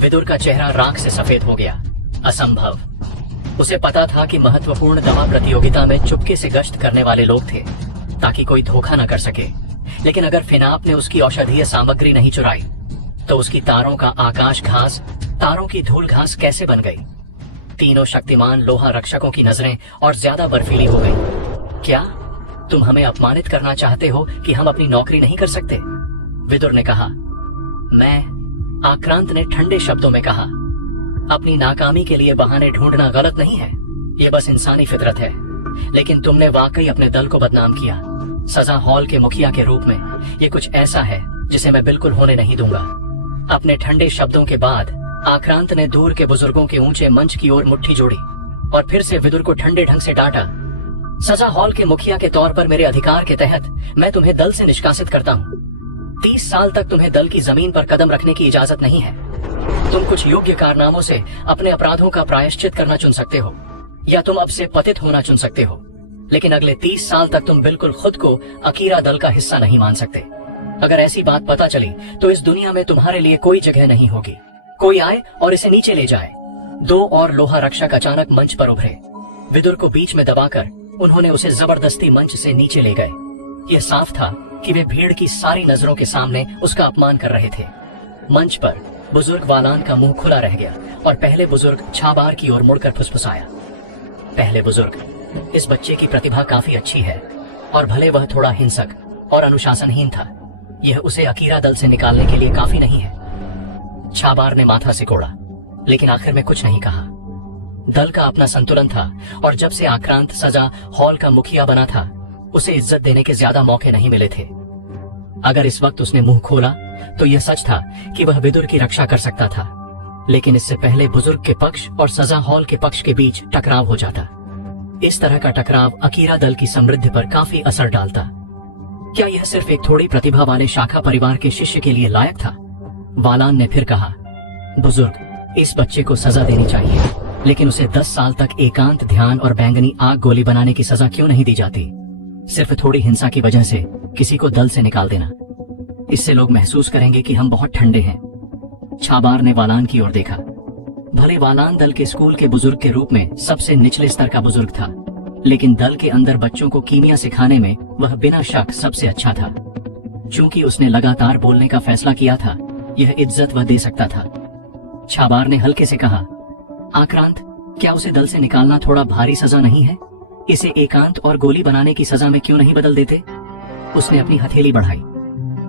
विदुर का चेहरा राख से सफेद हो गया। असंभव। उसे पता था कि महत्वपूर्ण दवा प्रतियोगिता में चुपके से गश्त करने वाले लोग थे ताकि कोई धोखा न कर सके। लेकिन अगर फिनाप ने उसकी औषधीय सामग्री नहीं चुराई तो उसकी तारों का आकाश घास तारों की धूल घास कैसे बन गई? तीनों शक्तिमान लोहा रक्षकों की नजरें और ज्यादा बर्फीली हो गई। क्या तुम हमें अपमानित करना चाहते हो कि हम अपनी नौकरी नहीं कर सकते? विदुर ने कहा। मैं, आक्रांत ने ठंडे शब्दों में कहा, अपनी नाकामी के लिए बहाने ढूंढना गलत नहीं है, ये बस इंसानी फितरत है। लेकिन तुमने वाकई अपने दल को बदनाम किया। सजा हॉल के मुखिया के रूप में ये कुछ ऐसा है जिसे मैं बिल्कुल होने नहीं दूंगा। अपने ठंडे शब्दों के बाद आक्रांत ने दूर के बुजुर्गों के ऊंचे मंच की ओर मुट्ठी जोड़ी और फिर से विदुर को ठंडे ढंग से डांटा। सजा हॉल के मुखिया के तौर पर मेरे अधिकार के तहत मैं तुम्हें दल से निष्कासित करता हूँ। 30 साल तक तुम्हें दल की जमीन पर कदम रखने की इजाजत नहीं है। तुम कुछ योग्य कारनामों से अपने अपराधों का प्रायश्चित करना चुन सकते हो, या तुम अब से पतित होना चुन सकते हो। लेकिन अगले 30 साल तक तुम बिल्कुल खुद को अकीरा दल का हिस्सा नहीं मान सकते। अगर ऐसी बात पता चली तो इस दुनिया में तुम्हारे लिए कोई जगह नहीं होगी। कोई आए और इसे नीचे ले जाए। 2 और लोहा रक्षक अचानक मंच पर उभरे। विदुर को बीच में दबाकर उन्होंने उसे जबरदस्ती मंच से नीचे ले गए। यह साफ था कि वे भीड़ की सारी नजरों के सामने उसका अपमान कर रहे थे। मंच पर बुजुर्ग वालान का मुंह खुला रह गया और पहले बुजुर्ग छाबार की ओर मुड़कर फुसफुसाया। पहले बुजुर्ग, इस बच्चे की प्रतिभा काफी अच्छी है और भले वह थोड़ा हिंसक और अनुशासनहीन था, यह उसे अकीरा दल से निकालने के लिए काफी नहीं है। छाबार ने माथा सिकोड़ा, लेकिन आखिर में कुछ नहीं कहा। दल का अपना संतुलन था और जब से आक्रांत सजा हॉल का मुखिया बना था, उसे इज्जत देने के ज्यादा मौके नहीं मिले थे। अगर इस वक्त उसने मुंह खोला तो यह सच था कि वह विदुर की रक्षा कर सकता था, लेकिन इससे पहले बुजुर्ग के पक्ष और सजा हॉल के पक्ष के बीच टकराव हो जाता। इस तरह का टकराव अकीरा दल की समृद्धि पर काफी असर डालता। क्या यह सिर्फ एक थोड़ी प्रतिभा वाले शाखा परिवार के शिष्य के लिए लायक था? वालान ने फिर कहा, बुजुर्ग, इस बच्चे को सजा देनी चाहिए, लेकिन उसे 10 साल तक एकांत ध्यान और बैंगनी आग गोली बनाने की सजा क्यों नहीं दी जाती? सिर्फ थोड़ी हिंसा की वजह से किसी को दल से निकाल देना, इससे लोग महसूस करेंगे कि हम बहुत ठंडे हैं। छाबार ने वालान की ओर देखा। भले वालान दल के स्कूल के बुजुर्ग के रूप में सबसे निचले स्तर का बुजुर्ग था, लेकिन दल के अंदर बच्चों को कीमिया सिखाने में वह बिना शक सबसे अच्छा था। चूंकि उसने लगातार बोलने का फैसला किया था, यह इज्जत वह दे सकता था। छाबार ने हल्के से कहा, आक्रांत, क्या उसे दल से निकालना थोड़ा भारी सजा नहीं है? इसे एकांत और गोली बनाने की सजा में क्यों नहीं बदल देते? उसने अपनी हथेली बढ़ाई।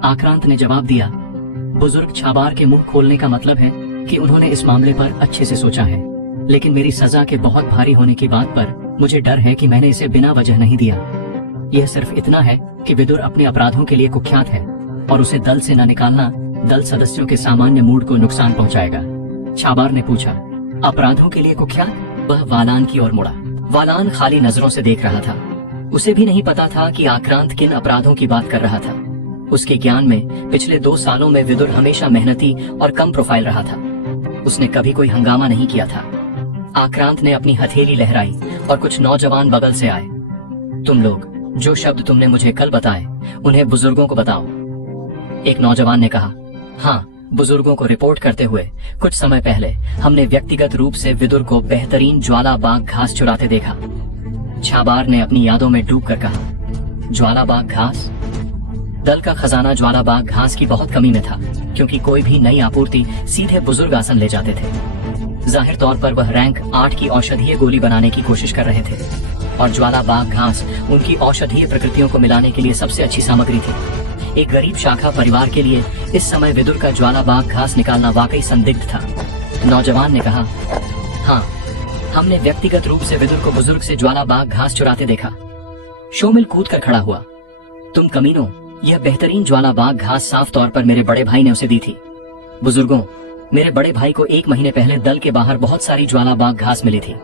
आक्रांत ने जवाब दिया, बुजुर्ग, छाबार के मुंह खोलने का मतलब है कि उन्होंने इस मामले पर अच्छे से सोचा है, लेकिन मेरी सजा के बहुत भारी होने की बात पर मुझे डर है कि मैंने इसे बिना वजह नहीं दिया। यह सिर्फ इतना है कि विदुर अपने अपराधों के लिए कुख्यात है और उसे दल से न निकालना दल सदस्यों के सामान्य मूड को नुकसान पहुंचाएगा। छाबार ने पूछा, अपराधों के लिए कुख्यात? वह वालान की ओर मुड़ा। वालान खाली नजरों से देख रहा था। उसे भी नहीं पता था कि आक्रांत किन अपराधों की बात कर रहा था। उसके ज्ञान में पिछले 2 सालों में विदुर हमेशा मेहनती और कम प्रोफाइल रहा था। उसने कभी कोई हंगामा नहीं किया था। आक्रांत ने अपनी हथेली लहराई और कुछ नौजवान बगल से आए। तुम लोग, जो शब्द तुमने मुझे कल बताए, उन्हें बुजुर्गों को बताओ। एक नौजवान ने कहा, हाँ, बुजुर्गों को रिपोर्ट करते हुए कुछ समय पहले हमने व्यक्तिगत रूप से विदुर को बेहतरीन ज्वालाबाग घास चुराते देखा। छाबार ने अपनी यादों में डूबकर कहा, ज्वालाबाग घास? दल का खजाना ज्वालाबाग घास की बहुत कमी में था, क्योंकि कोई भी नई आपूर्ति सीधे बुजुर्ग आसन ले जाते थे। जाहिर तौर पर वह रैंक 8 की औषधीय गोली बनाने की कोशिश कर रहे थे और ज्वालाबाग घास उनकी औषधीय प्रकृतियों को मिलाने के लिए सबसे अच्छी सामग्री थी। एक गरीब शाखा परिवार के लिए इस समय विदुर का ज्वालाबाग घास निकालना वाकई संदिग्ध था। नौजवान ने कहा, हाँ, हमने व्यक्तिगत रूप से विदुर को बुजुर्ग से ज्वालाबाग घास चुराते देखा। शोमिल कूद कर खड़ा हुआ, तुम कमीनों, यह बेहतरीन ज्वालाबाग घास साफ तौर पर मेरे बड़े भाई ने उसे दी थी। बुजुर्गों, मेरे बड़े भाई को 1 महीने पहले दल के बाहर बहुत सारी ज्वालाबाग घास मिली थी।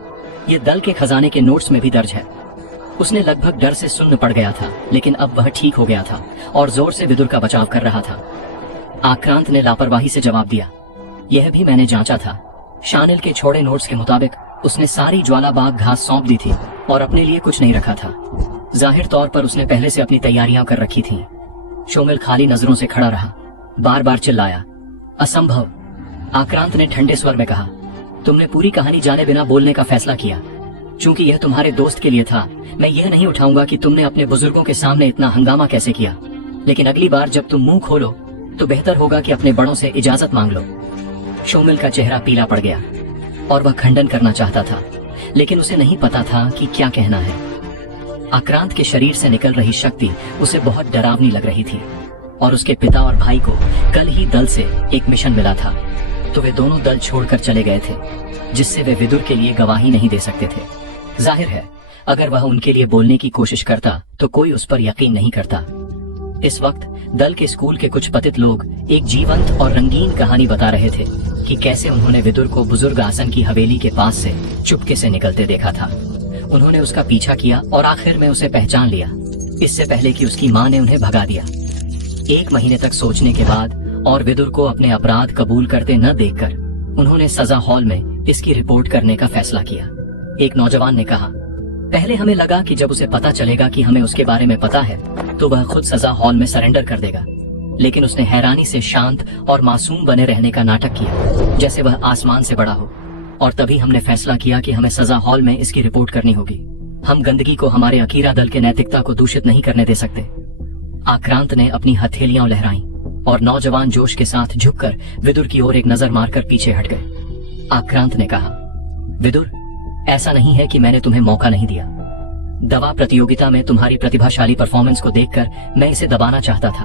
ये दल के खजाने के नोट्स में भी दर्ज है। उसने लगभग डर से सुन्न पड़ गया था, लेकिन अब वह ठीक हो गया था और जोर से विदुर का बचाव कर रहा था। आक्रांत ने लापरवाही से जवाब दिया, यह भी मैंने जांचा था। शानिल के छोड़े नोट्स के मुताबिक उसने सारी ज्वालाबाग घास सौंप दी थी और अपने लिए कुछ नहीं रखा था। जाहिर तौर पर उसने पहले से अपनी तैयारियां कर रखी थी। शोमिल खाली नजरों से खड़ा रहा, बार बार चिल्लाया, असंभव। आक्रांत ने ठंडे स्वर में कहा, तुमने पूरी कहानी जाने बिना बोलने का फैसला किया। चूंकि यह तुम्हारे दोस्त के लिए था, मैं यह नहीं उठाऊंगा कि तुमने अपने बुजुर्गों के सामने इतना हंगामा कैसे किया, लेकिन अगली बार जब तुम मुंह खोलो तो बेहतर होगा कि अपने बड़ों से इजाजत मांग लो। शोमिल का चेहरा पीला पड़ गया और वह खंडन करना चाहता था, लेकिन उसे नहीं पता था कि क्या कहना है। आक्रांत के शरीर से निकल रही शक्ति उसे बहुत डरावनी लग रही थी और उसके पिता और भाई को कल ही दल से एक मिशन मिला था, तो वे दोनों दल छोड़कर चले गए थे, जिससे वे विदुर के लिए गवाही नहीं दे सकते थे। जाहिर है, अगर वह उनके लिए बोलने की कोशिश करता तो कोई उस पर यकीन नहीं करता। इस वक्त दल के स्कूल के कुछ पतित लोग एक जीवंत और रंगीन कहानी बता रहे थे कि कैसे उन्होंने विदुर को बुजुर्ग आसन की हवेली के पास से चुपके से निकलते देखा था। उन्होंने उसका पीछा किया और आखिर में उसे पहचान लिया, इससे पहले कि उसकी मां ने उन्हें भगा दिया। 1 महीने तक सोचने के बाद और विदुर को अपने अपराध कबूल करते न देखकर उन्होंने सजा हॉल में इसकी रिपोर्ट करने का फैसला किया। एक नौजवान ने कहा, पहले हमें लगा कि जब उसे पता चलेगा कि हमें उसके बारे में पता है तो वह खुद सजा हॉल में सरेंडर कर देगा, लेकिन उसने हैरानी से शांत और मासूम बने रहने का नाटक किया, जैसे वह आसमान से बड़ा हो। और तभी हमने फैसला किया कि हमें सजा हॉल में इसकी रिपोर्ट करनी होगी। हम गंदगी को हमारे अकीरा दल के नैतिकता को दूषित नहीं करने दे सकते। आक्रांत ने अपनी हथेलियां लहराई और नौजवान जोश के साथ झुककर विदुर की ओर एक नजर मारकर पीछे हट गए। आक्रांत ने कहा, विदुर, ऐसा नहीं है कि मैंने तुम्हें मौका नहीं दिया। दवा प्रतियोगिता में तुम्हारी प्रतिभाशाली परफॉर्मेंस को देखकर मैं इसे दबाना चाहता था,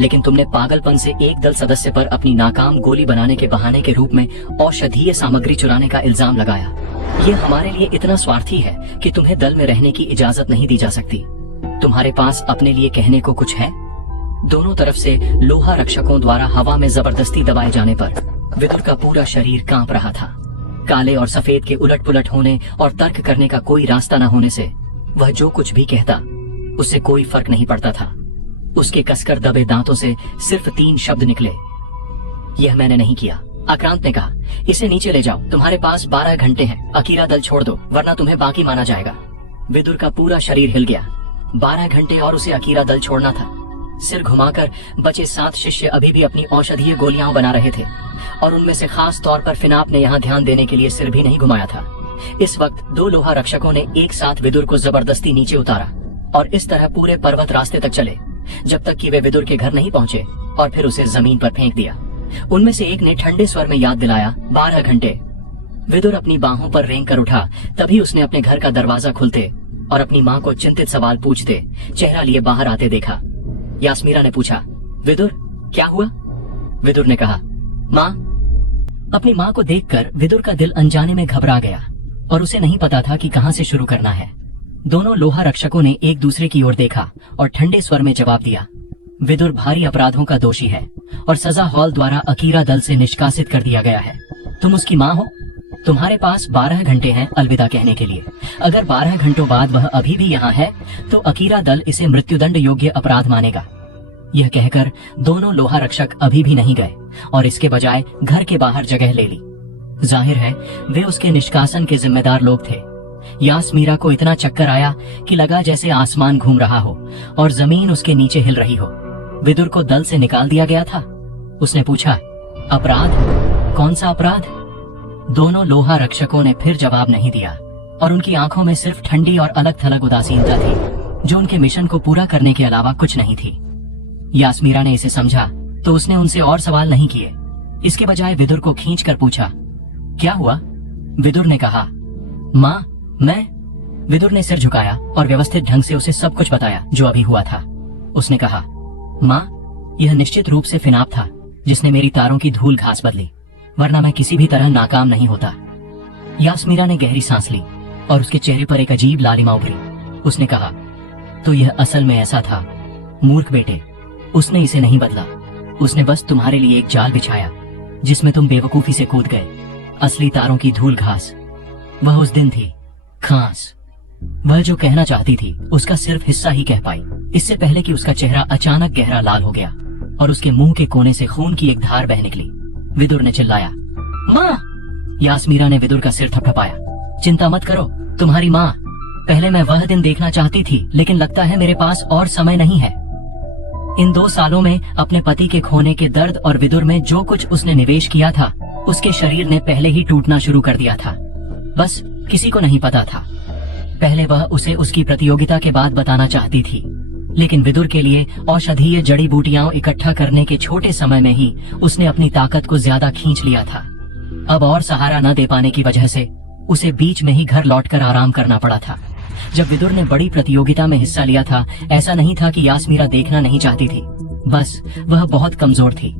लेकिन तुमने पागलपन से एक दल सदस्य पर अपनी नाकाम गोली बनाने के बहाने के रूप में औषधीय सामग्री चुराने का इल्जाम लगाया। ये हमारे लिए इतना स्वार्थी है कि तुम्हें दल में रहने की इजाजत नहीं दी जा सकती। तुम्हारे पास अपने लिए कहने को कुछ है? दोनों तरफ से लोहा रक्षकों द्वारा हवा में जबरदस्ती दबाए जाने पर विदुर का पूरा शरीर कांप रहा था। काले और सफेद के उलट पुलट होने और तर्क करने का कोई रास्ता न होने से वह जो कुछ भी कहता उससे कोई फर्क नहीं पड़ता था। उसके कसकर दबे दांतों से सिर्फ 3 शब्द निकले, यह मैंने नहीं किया। आक्रांत ने कहा, इसे नीचे ले जाओ, तुम्हारे पास 12 घंटे हैं, अकीरा दल छोड़ दो वरना तुम्हें बाकी माना जाएगा। विदुर का पूरा शरीर हिल गया। 12 घंटे और उसे अकीरा दल छोड़ना था। सिर घुमाकर बचे 7 शिष्य अभी भी अपनी औषधीय गोलियां बना रहे थे और उनमें से खास तौर पर फिनाप ने यहाँ ध्यान देने के लिए सिर भी नहीं घुमाया था। इस वक्त 2 लोहा रक्षकों ने एक साथ विदुर को जबरदस्ती नीचे उतारा और इस तरह पूरे पर्वत रास्ते तक चले जब तक कि वे विदुर के घर नहीं पहुंचे और फिर उसे जमीन पर फेंक दिया। उनमें से एक ने ठंडे स्वर में याद दिलाया, 12 घंटे। विदुर अपनी बाहों पर रेंग कर उठा। तभी उसने अपने घर का दरवाजा खुलते और अपनी माँ को चिंतित सवाल पूछते चेहरा लिए बाहर आते देखा। यास्मीरा ने पूछा, विदुर क्या हुआ? विदुर ने कहा, माँ। अपनी माँ को देखकर विदुर का दिल अनजाने में घबरा गया और उसे नहीं पता था कि कहाँ से शुरू करना है। दोनों लोहा रक्षकों ने एक दूसरे की ओर देखा और ठंडे स्वर में जवाब दिया, विदुर भारी अपराधों का दोषी है और सजा हॉल द्वारा अकीरा दल से निष्कासित कर दिया गया है। तुम उसकी माँ हो। तुम्हारे पास 12 घंटे हैं अलविदा कहने के लिए। अगर 12 घंटों बाद वह अभी भी यहाँ है तो अकीरा दल इसे मृत्युदंड योग्य अपराध मानेगा। यह कहकर दोनों लोहा रक्षक अभी भी नहीं गए और इसके बजाय घर के बाहर जगह ले ली। जाहिर है वे उसके निष्कासन के जिम्मेदार लोग थे। यास्मीरा को इतना चक्कर आया कि लगा जैसे आसमान घूम रहा हो और जमीन उसके नीचे हिल रही हो। विदुर को दल से निकाल दिया गया था। उसने पूछा, अपराध? कौन सा अपराध? दोनों लोहा रक्षकों ने फिर जवाब नहीं दिया और उनकी आंखों में सिर्फ ठंडी और अलग थलग उदासीनता थी जो उनके मिशन को पूरा करने के अलावा कुछ नहीं थी। यास्मीरा ने इसे समझा तो उसने उनसे और सवाल नहीं किए। इसके बजाय विदुर को खींचकर पूछा, क्या हुआ? विदुर ने कहा, माँ मैं। विदुर ने सिर झुकाया और व्यवस्थित ढंग से उसे सब कुछ बताया जो अभी हुआ था। उसने कहा, माँ यह निश्चित रूप से फिनाप था जिसने मेरी तारों की धूल घास बदली, वरना मैं किसी भी तरह नाकाम नहीं होता। यास्मीरा ने गहरी सांस ली और उसके चेहरे पर एक अजीब लालिमा उभरी। उसने कहा, तो यह असल में ऐसा था। मूर्ख बेटे, उसने इसे नहीं बदला। उसने बस तुम्हारे लिए एक जाल बिछाया जिसमें तुम बेवकूफी से कूद गए। असली तारों की धूल घास वह उस दिन थी, खास। वह जो कहना चाहती थी उसका सिर्फ हिस्सा ही कह पाई, इससे पहले कि उसका चेहरा अचानक गहरा लाल हो गया और उसके मुंह के कोने से खून की एक धार बह निकली। विदुर ने चिल्लाया, माँ। यास्मीरा ने विदुर का सिर थपथपाया। चिंता मत करो, तुम्हारी माँ। पहले मैं वह दिन देखना चाहती थी लेकिन लगता है मेरे पास और समय नहीं है। इन 2 सालों में अपने पति के खोने के दर्द और विदुर में जो कुछ उसने निवेश किया था उसके शरीर ने पहले ही टूटना शुरू कर दिया था। बस किसी को नहीं पता था। पहले वह उसे उसकी प्रतियोगिता के बाद बताना चाहती थी, लेकिन विदुर के लिए औषधीय जड़ी बूटियां इकट्ठा करने के छोटे समय में ही उसने अपनी ताकत को ज्यादा खींच लिया था। अब और सहारा न दे पाने की वजह से उसे बीच में ही घर लौटकर आराम करना पड़ा था। जब विदुर ने बड़ी प्रतियोगिता में हिस्सा लिया था, ऐसा नहीं था कि यास्मीरा देखना नहीं चाहती थी, बस वह बहुत कमजोर थी।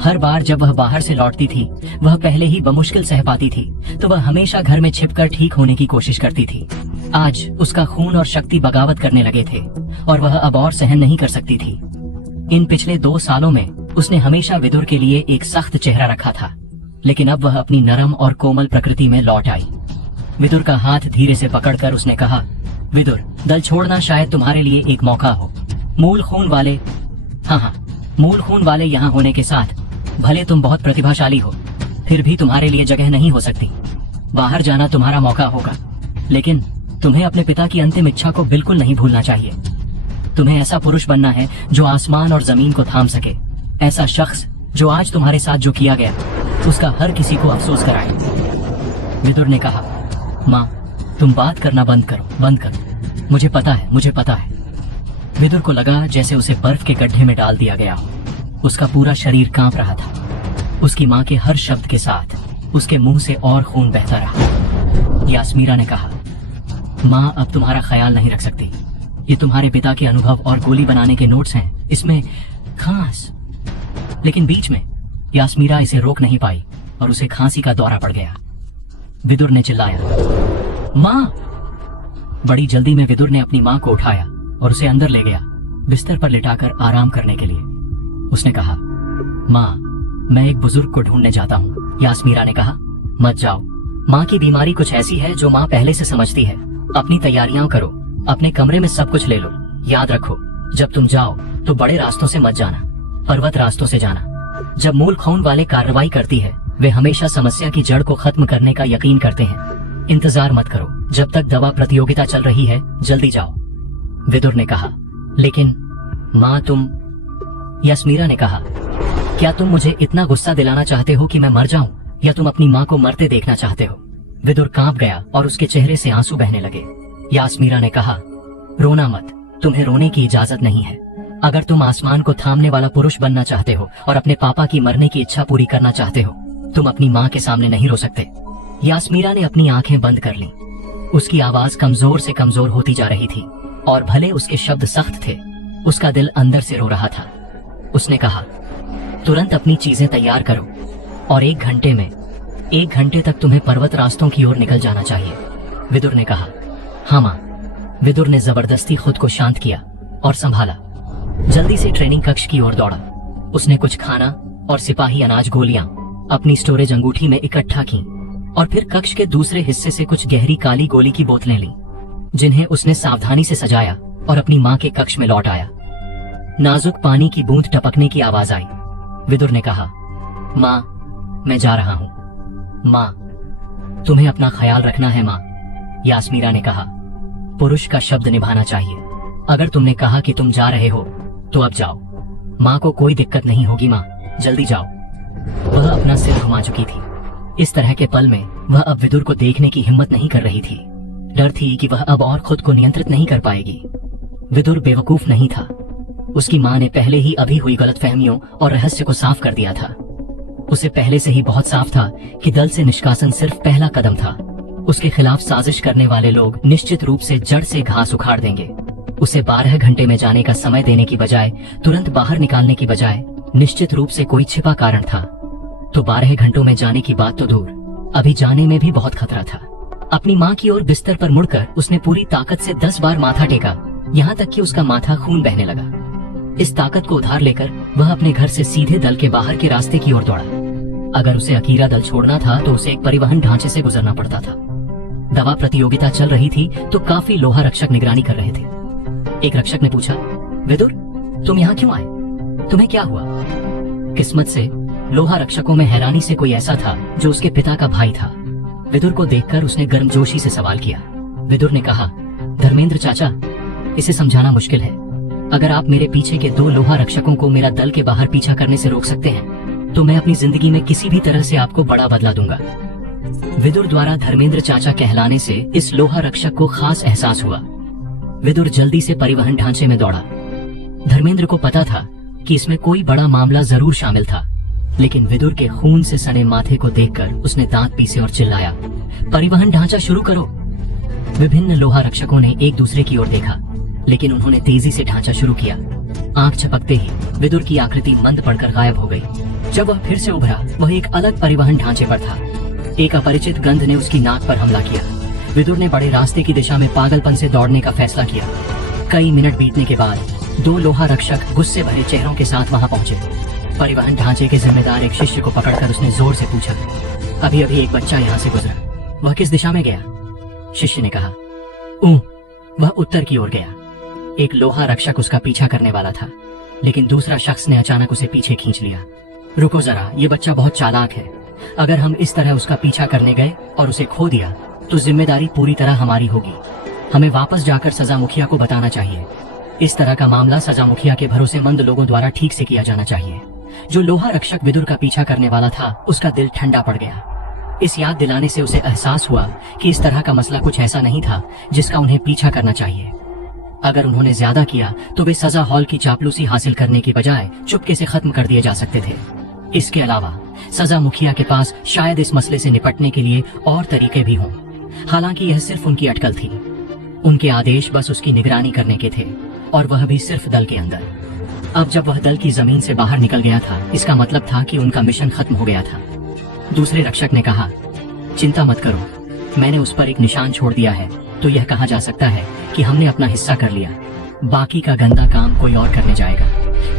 हर बार जब वह बाहर से लौटती थी, वह पहले ही बमुश्किल सह पाती थी, तो वह हमेशा घर में छिपकर ठीक होने की कोशिश करती थी। आज उसका खून और शक्ति बगावत करने लगे थे और वह अब और सहन नहीं कर सकती थी। इन पिछले 2 सालों में उसने हमेशा विदुर के लिए एक सख्त चेहरा रखा था, लेकिन अब वह अपनी नरम और कोमल प्रकृति में लौट आई। विदुर का हाथ धीरे से पकड़कर उसने कहा, विदुर, दल छोड़ना शायद तुम्हारे लिए एक मौका हो। मूल खून वाले यहाँ होने के साथ भले तुम बहुत प्रतिभाशाली हो, फिर भी तुम्हारे लिए जगह नहीं हो सकती। बाहर जाना तुम्हारा मौका होगा, लेकिन तुम्हें अपने पिता की अंतिम इच्छा को बिल्कुल नहीं भूलना चाहिए। तुम्हें ऐसा पुरुष बनना है जो आसमान और जमीन को थाम सके, ऐसा शख्स जो आज तुम्हारे साथ जो किया गया उसका हर किसी को अफसोस कराए। विदुर ने कहा, माँ तुम बात करना बंद करो। मुझे पता है। विदुर को लगा जैसे उसे बर्फ के गड्ढे में डाल दिया गया हो। उसका पूरा शरीर कांप रहा था। उसकी माँ के हर शब्द के साथ उसके मुंह से और खून बहता रहा। यास्मीरा ने कहा, माँ अब तुम्हारा ख्याल नहीं रख सकती। ये तुम्हारे पिता के अनुभव और गोली बनाने के नोट्स हैं, इसमें खांस। लेकिन बीच में यास्मीरा इसे रोक नहीं पाई और उसे खांसी का दौरा पड़ गया। विदुर ने चिल्लाया, माँ। बड़ी जल्दी में विदुर ने अपनी माँ को उठाया और उसे अंदर ले गया, बिस्तर पर लिटाकर आराम करने के लिए। उसने कहा, माँ मैं एक बुजुर्ग को ढूंढने जाता हूँ। यास्मीरा ने कहा, मत जाओ। माँ की बीमारी कुछ ऐसी है जो माँ पहले से समझती है। अपनी तैयारियां करो, अपने कमरे में सब कुछ ले लो। याद रखो, जब तुम जाओ तो बड़े रास्तों से मत जाना, पर्वत रास्तों से जाना। जब मूल खून वाले कार्रवाई करती है वे हमेशा समस्या की जड़ को खत्म करने का यकीन करते हैं। इंतजार मत करो, जब तक दवा प्रतियोगिता चल रही है जल्दी जाओ। विदुर ने कहा, लेकिन माँ तुम। यास्मीरा ने कहा, क्या तुम मुझे इतना गुस्सा दिलाना चाहते हो कि मैं मर जाऊं, या तुम अपनी माँ को मरते देखना चाहते हो? विदुर कांप गया और उसके चेहरे से आंसू बहने लगे। यास्मीरा ने कहा, रोना मत, तुम्हें रोने की इजाजत नहीं है। अगर तुम आसमान को थामने वाला पुरुष बनना चाहते हो और अपने पापा की मरने की इच्छा पूरी करना चाहते हो, तुम अपनी माँ के सामने नहीं रो सकते। यास्मीरा ने अपनी आंखें बंद कर लीं। उसकी आवाज कमजोर से कमजोर होती जा रही थी और भले उसके शब्द सख्त थे, उसका दिल अंदर से रो रहा था। उसने कहा, तुरंत अपनी चीजें तैयार करो और 1 घंटे तक तुम्हें पर्वत रास्तों की ओर निकल जाना चाहिए। विदुर ने कहा, हाँ माँ। विदुर ने जबरदस्ती खुद को शांत किया और संभाला। जल्दी से ट्रेनिंग कक्ष की ओर दौड़ा। उसने कुछ खाना और सिपाही अनाज गोलियां अपनी स्टोरेज अंगूठी में इकट्ठा की और फिर कक्ष के दूसरे हिस्से से कुछ गहरी काली गोली की बोतलें ली, जिन्हें उसने सावधानी से सजाया और अपनी माँ के कक्ष में लौट आया। नाजुक पानी की बूंद टपकने की आवाज आई। विदुर ने कहा, माँ मैं जा रहा हूँ। माँ तुम्हें अपना ख्याल रखना है माँ। यास्मीरा ने कहा, पुरुष का शब्द निभाना चाहिए। अगर तुमने कहा कि तुम जा रहे हो तो अब जाओ। माँ को कोई दिक्कत नहीं होगी माँ, जल्दी जाओ। वह अपना सिर घुमा चुकी थी। इस तरह के पल में वह अब विदुर को देखने की हिम्मत नहीं कर रही थी। डर थी कि वह अब और खुद को नियंत्रित नहीं कर पाएगी। विदुर बेवकूफ नहीं था। उसकी माँ ने पहले ही अभी हुई गलतफहमियों और रहस्य को साफ कर दिया था। उसे पहले से ही बहुत साफ था कि दल से निष्कासन सिर्फ पहला कदम था। उसके खिलाफ साजिश करने वाले लोग निश्चित रूप से जड़ से घास उखाड़ देंगे। उसे 12 घंटे में जाने का समय देने की बजाय तुरंत बाहर निकालने की बजाय निश्चित रूप से कोई छिपा कारण था। तो 12 घंटों में जाने की बात तो दूर, अभी जाने में भी बहुत खतरा था। अपनी माँ की ओर बिस्तर पर मुड़कर उसने पूरी ताकत से 10 बार माथा टेका, यहाँ तक कि उसका माथा खून बहने लगा। इस ताकत को उधार लेकर वह अपने घर से सीधे दल के बाहर के रास्ते की ओर दौड़ा। अगर उसे अकीरा दल छोड़ना था तो उसे एक परिवहन ढांचे से गुजरना पड़ता था। दवा प्रतियोगिता चल रही थी तो काफी लोहा रक्षक निगरानी कर रहे थे। एक रक्षक ने पूछा, विदुर तुम यहाँ क्यों आए? तुम्हें क्या हुआ? किस्मत से लोहा रक्षकों में हैरानी से कोई ऐसा था जो उसके पिता का भाई था। विदुर को देखकर उसने गर्मजोशी से सवाल किया। विदुर ने कहा, धर्मेंद्र चाचा, इसे समझाना मुश्किल है। अगर आप मेरे पीछे के 2 लोहा रक्षकों को मेरा दल के बाहर पीछा करने से रोक सकते हैं तो मैं अपनी जिंदगी में किसी भी तरह से आपको बड़ा बदला दूंगा। विदुर द्वारा धर्मेंद्र चाचा कहलाने से इस लोहा रक्षक को खास एहसास हुआ। विदुर जल्दी से परिवहन ढांचे में दौड़ा। धर्मेंद्र को पता था कि इसमें कोई बड़ा मामला जरूर शामिल था, लेकिन विदुर के खून से सने माथे को देखकर उसने दांत पीसे और चिल्लाया, परिवहन ढांचा शुरू करो। विभिन्न लोहा रक्षकों ने एक दूसरे की ओर देखा, लेकिन उन्होंने तेजी से ढांचा शुरू किया। आंख झपकते ही विदुर की आकृति मंद पड़कर गायब हो गई। जब वह फिर से उभरा, वह एक अलग परिवहन ढांचे पर था। एक अपरिचित गंध ने उसकी नाक पर हमला किया। विदुर ने बड़े रास्ते की दिशा में पागलपन से दौड़ने का फैसला किया। कई मिनट बीतने के बाद 2 लोहा रक्षक गुस्से भरे चेहरों के साथ वहां पहुंचे। परिवहन ढांचे के जिम्मेदार एक शिष्य को पकड़कर उसने जोर से पूछा, अभी अभी एक बच्चा यहाँ से गुजरा, वह किस दिशा में गया? शिष्य ने कहा, वह उत्तर की ओर गया। एक लोहा रक्षक उसका पीछा करने वाला था, लेकिन दूसरा शख्स ने अचानक उसे पीछे खींच लिया। रुको जरा, ये बच्चा बहुत चालाक है। अगर हम इस तरह उसका पीछा करने गए और उसे खो दिया तो जिम्मेदारी पूरी तरह हमारी होगी। हमें वापस जाकर सजा मुखिया को बताना चाहिए। इस तरह का मामला सजा मुखिया के भरोसेमंद लोगों द्वारा ठीक से किया जाना चाहिए। जो लोहा रक्षक विदुर का पीछा करने वाला था उसका दिल ठंडा पड़ गया। इस याद दिलाने से उसे एहसास हुआ कि इस तरह का मसला कुछ ऐसा नहीं था जिसका उन्हें पीछा करना चाहिए। अगर उन्होंने ज्यादा किया तो वे सजा हॉल की चापलूसी हासिल करने की बजाय चुपके से खत्म कर दिए जा सकते थे। इसके अलावा सजा मुखिया के पास शायद इस मसले से निपटने के लिए और तरीके भी हों। हालांकि यह सिर्फ उनकी अटकल थी। उनके आदेश बस उसकी निगरानी करने के थे, और वह भी सिर्फ दल के अंदर। अब जब वह दल की जमीन से बाहर निकल गया था, इसका मतलब था कि उनका मिशन खत्म हो गया था। दूसरे रक्षक ने कहा, चिंता मत करो, मैंने उस पर एक निशान छोड़ दिया है, तो यह कहा जा सकता है कि हमने अपना हिस्सा कर लिया। बाकी का गंदा काम कोई और करने जाएगा।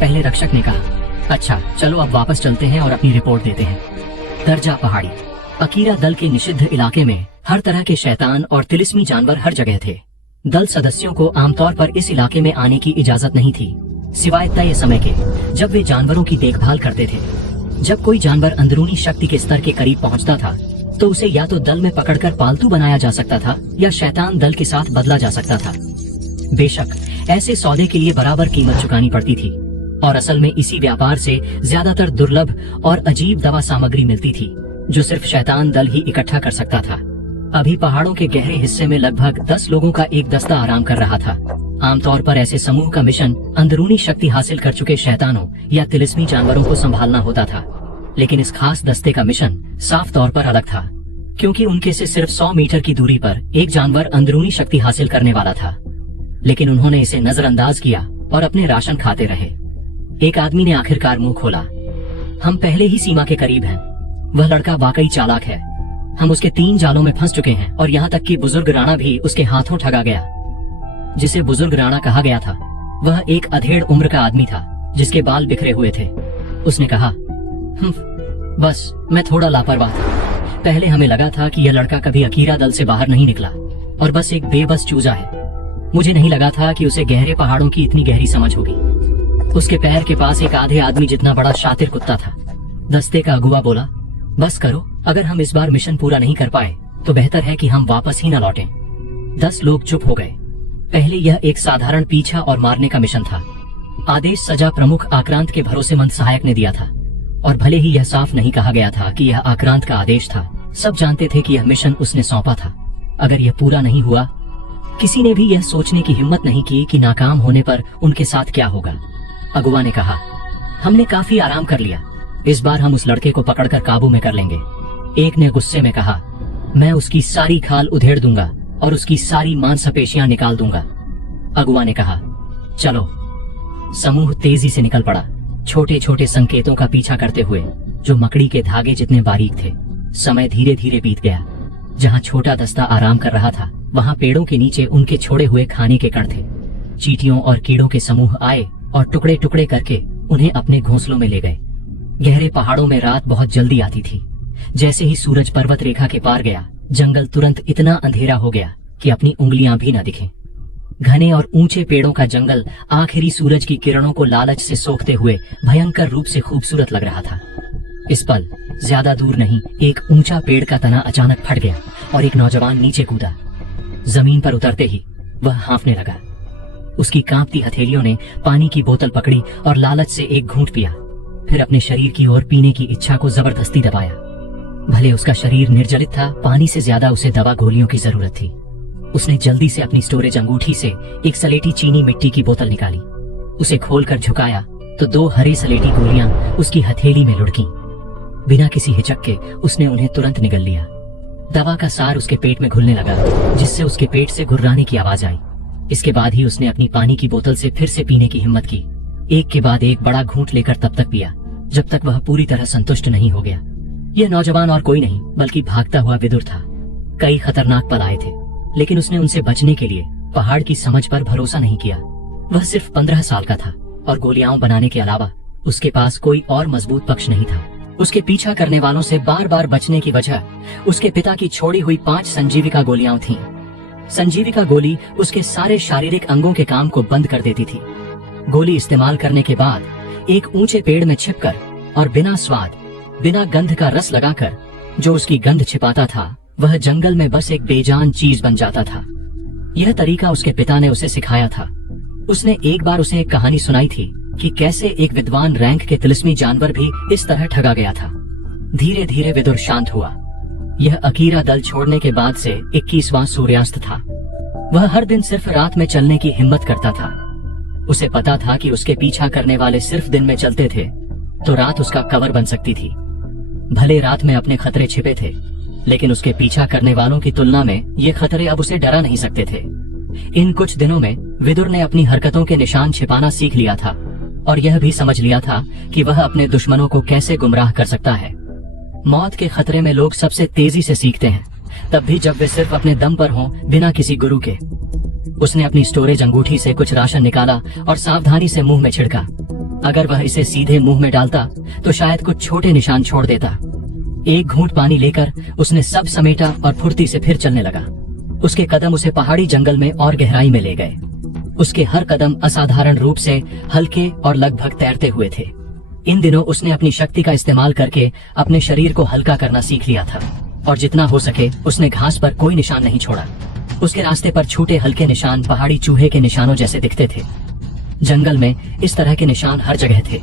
पहले रक्षक ने कहा, अच्छा चलो अब वापस चलते हैं और अपनी रिपोर्ट देते हैं। दर्जा पहाड़ी। अकीरा दल के निषिद्ध इलाके में हर तरह के शैतान और तिलिस्मी जानवर हर जगह थे। दल सदस्यों को आमतौर पर इस इलाके में आने की इजाजत नहीं थी, सिवाय तय समय के जब वे जानवरों की देखभाल करते थे। जब कोई जानवर अंदरूनी शक्ति के स्तर के करीब पहुंचता था तो उसे या तो दल में पकड़कर पालतू बनाया जा सकता था या शैतान दल के साथ बदला जा सकता था। बेशक ऐसे सौदे के लिए बराबर कीमत चुकानी पड़ती थी, और असल में इसी व्यापार से ज्यादातर दुर्लभ और अजीब दवा सामग्री मिलती थी जो सिर्फ शैतान दल ही इकट्ठा कर सकता था। अभी पहाड़ों के गहरे हिस्से में लगभग 10 लोगों का एक दस्ता आराम कर रहा था। आमतौर पर ऐसे समूह का मिशन अंदरूनी शक्ति हासिल कर चुके शैतानों या तिलिस्मी जानवरों को संभालना होता था, लेकिन इस खास दस्ते का मिशन साफ तौर पर अलग था, क्योंकि उनके से सिर्फ 100 मीटर की दूरी पर एक जानवर अंदरूनी शक्ति हासिल करने वाला था। लेकिन उन्होंने इसे नजरअंदाज किया और अपने राशन खाते रहे। एक आदमी ने आखिरकार मुंह खोला, हम पहले ही सीमा के करीब हैं। वह लड़का वाकई चालाक है। हम उसके 3 जालों में फंस चुके हैं, और यहाँ तक कि बुजुर्ग राणा भी उसके हाथों ठगा गया। जिसे बुजुर्ग राणा कहा गया था वह एक अधेड़ उम्र का आदमी था जिसके बाल बिखरे हुए थे। उसने कहा, बस मैं थोड़ा लापरवाह था। पहले हमें लगा था कि यह लड़का कभी अकीरा दल से बाहर नहीं निकला और बस एक बेबस चूजा है। मुझे नहीं लगा था कि उसे गहरे पहाड़ों की इतनी गहरी समझ होगी। उसके पैर के पास एक आधे आदमी जितना बड़ा शातिर कुत्ता था। दस्ते का अगुआ बोला, बस करो, अगर हम इस बार मिशन पूरा नहीं कर पाए तो बेहतर है कि हम वापस ही न लौटें। 10 लोग चुप हो गए। पहले यह एक साधारण पीछा और मारने का मिशन था। आदेश सजा प्रमुख आक्रांत के भरोसेमंद सहायक ने दिया था, और भले ही यह साफ नहीं कहा गया था कि यह आक्रांत का आदेश था, सब जानते थे कि यह मिशन उसने सौंपा था। अगर यह पूरा नहीं हुआ, किसी ने भी यह सोचने की हिम्मत नहीं की कि नाकाम होने पर उनके साथ क्या होगा। अगुआ ने कहा, हमने काफी आराम कर लिया, इस बार हम उस लड़के को पकड़कर काबू में कर लेंगे। एक ने गुस्से में कहा, मैं उसकी सारी खाल उधेड़ दूंगा और उसकी सारी मांसपेशियां निकाल दूंगा। अगुआ ने कहा, चलो। समूह तेजी से निकल पड़ा, छोटे छोटे संकेतों का पीछा करते हुए जो मकड़ी के धागे जितने बारीक थे। समय धीरे धीरे बीत गया। जहाँ छोटा दस्ता आराम कर रहा था वहाँ पेड़ों के नीचे उनके छोड़े हुए खाने के कण थे। चींटियों और कीड़ों के समूह आए और टुकड़े टुकड़े करके उन्हें अपने घोंसलों में ले गए। गहरे पहाड़ों में रात बहुत जल्दी आती थी। जैसे ही सूरज पर्वत रेखा के पार गया, जंगल तुरंत इतना अंधेरा हो गया कि अपनी उंगलियां भी न दिखें। घने और ऊंचे पेड़ों का जंगल आखिरी सूरज की किरणों को लालच से सोखते हुए भयंकर रूप से खूबसूरत लग रहा था। इस पल ज्यादा दूर नहीं, एक ऊंचा पेड़ का तना अचानक फट गया और एक नौजवान नीचे कूदा। जमीन पर उतरते ही वह हांफने लगा। उसकी कांपती हथेलियों ने पानी की बोतल पकड़ी और लालच से एक घूंट पिया, फिर अपने शरीर की ओर पीने की इच्छा को जबरदस्ती दबाया। भले उसका शरीर निर्जलित था, पानी से ज्यादा उसे दवा गोलियों की जरूरत थी। उसने जल्दी से अपनी स्टोरेज अंगूठी से एक सलेटी चीनी मिट्टी की बोतल निकाली। उसे खोलकर झुकाया तो 2 हरी सलेटी गोलियां उसकी हथेली में लुढ़कीं। बिना किसी हिचक के उसने उन्हें तुरंत निगल लिया। दवा का सार उसके पेट में घुलने लगा, जिससे उसके पेट से गुर्राने की आवाज आई। इसके बाद ही उसने अपनी पानी की बोतल से फिर से पीने की हिम्मत की। एक के बाद एक बड़ा घूंट लेकर तब तक पिया जब तक वह पूरी तरह संतुष्ट नहीं हो गया। यह नौजवान और कोई नहीं बल्कि भागता हुआ विदुर था। कई खतरनाक पल आए थे, लेकिन उसने उनसे बचने के लिए पहाड़ की समझ पर भरोसा नहीं किया। वह सिर्फ 15 साल का था और गोलियां बनाने के अलावा उसके पास कोई और मजबूत पक्ष नहीं था। उसके पीछा करने वालों से बार बार बचने की वजह उसके पिता की छोड़ी हुई 5 संजीविका गोलियां थीं। संजीविका गोली उसके सारे शारीरिक अंगों के काम को बंद कर देती थी। गोली इस्तेमाल करने के बाद एक ऊंचे पेड़ में छिपकर और बिना स्वाद बिना गंध का रस लगाकर जो उसकी गंध छिपाता था, वह जंगल में बस एक बेजान चीज बन जाता था। यह तरीका उसके पिता ने उसे सिखाया था। उसने एक बार उसे एक कहानी सुनाई थी कि कैसे एक विद्वान रैंक के तिलिस्मी जानवर भी इस तरह ठगा गया था। धीरे धीरे विदुर शांत हुआ। यह अकीरा दल छोड़ने के बाद से 21वां सूर्यास्त था। वह हर दिन सिर्फ रात में चलने की हिम्मत करता था। उसे पता था कि उसके पीछा करने वाले सिर्फ दिन में चलते थे तो रात उसका कवर बन सकती थी। भले रात में अपने खतरे छिपे थे, लेकिन उसके पीछा करने वालों की तुलना में ये खतरे अब उसे डरा नहीं सकते थे। इन कुछ दिनों में विदुर ने अपनी हरकतों के निशान छिपाना सीख लिया था और यह भी समझ लिया था कि वह अपने दुश्मनों को कैसे गुमराह कर सकता है। मौत के खतरे में लोग सबसे तेजी से सीखते हैं, तब भी जब वे सिर्फ अपने दम पर हों, बिना किसी गुरु के। उसने अपनी स्टोरेज अंगूठी से कुछ राशन निकाला और सावधानी से मुंह में छिड़का। अगर वह इसे सीधे मुंह में डालता तो शायद कुछ छोटे निशान छोड़ देता। एक घूंट पानी लेकर उसने सब समेटा और फुर्ती से फिर चलने लगा। उसके कदम उसे पहाड़ी जंगल में और गहराई में ले गए। उसके हर कदम असाधारण रूप से हल्के और लगभग तैरते हुए थे। इन दिनों उसने अपनी शक्ति का इस्तेमाल करके अपने शरीर को हल्का करना सीख लिया था और जितना हो सके उसने घास पर कोई निशान नहीं छोड़ा। उसके रास्ते पर छोटे हल्के निशान पहाड़ी चूहे के निशानों जैसे दिखते थे। जंगल में इस तरह के निशान हर जगह थे,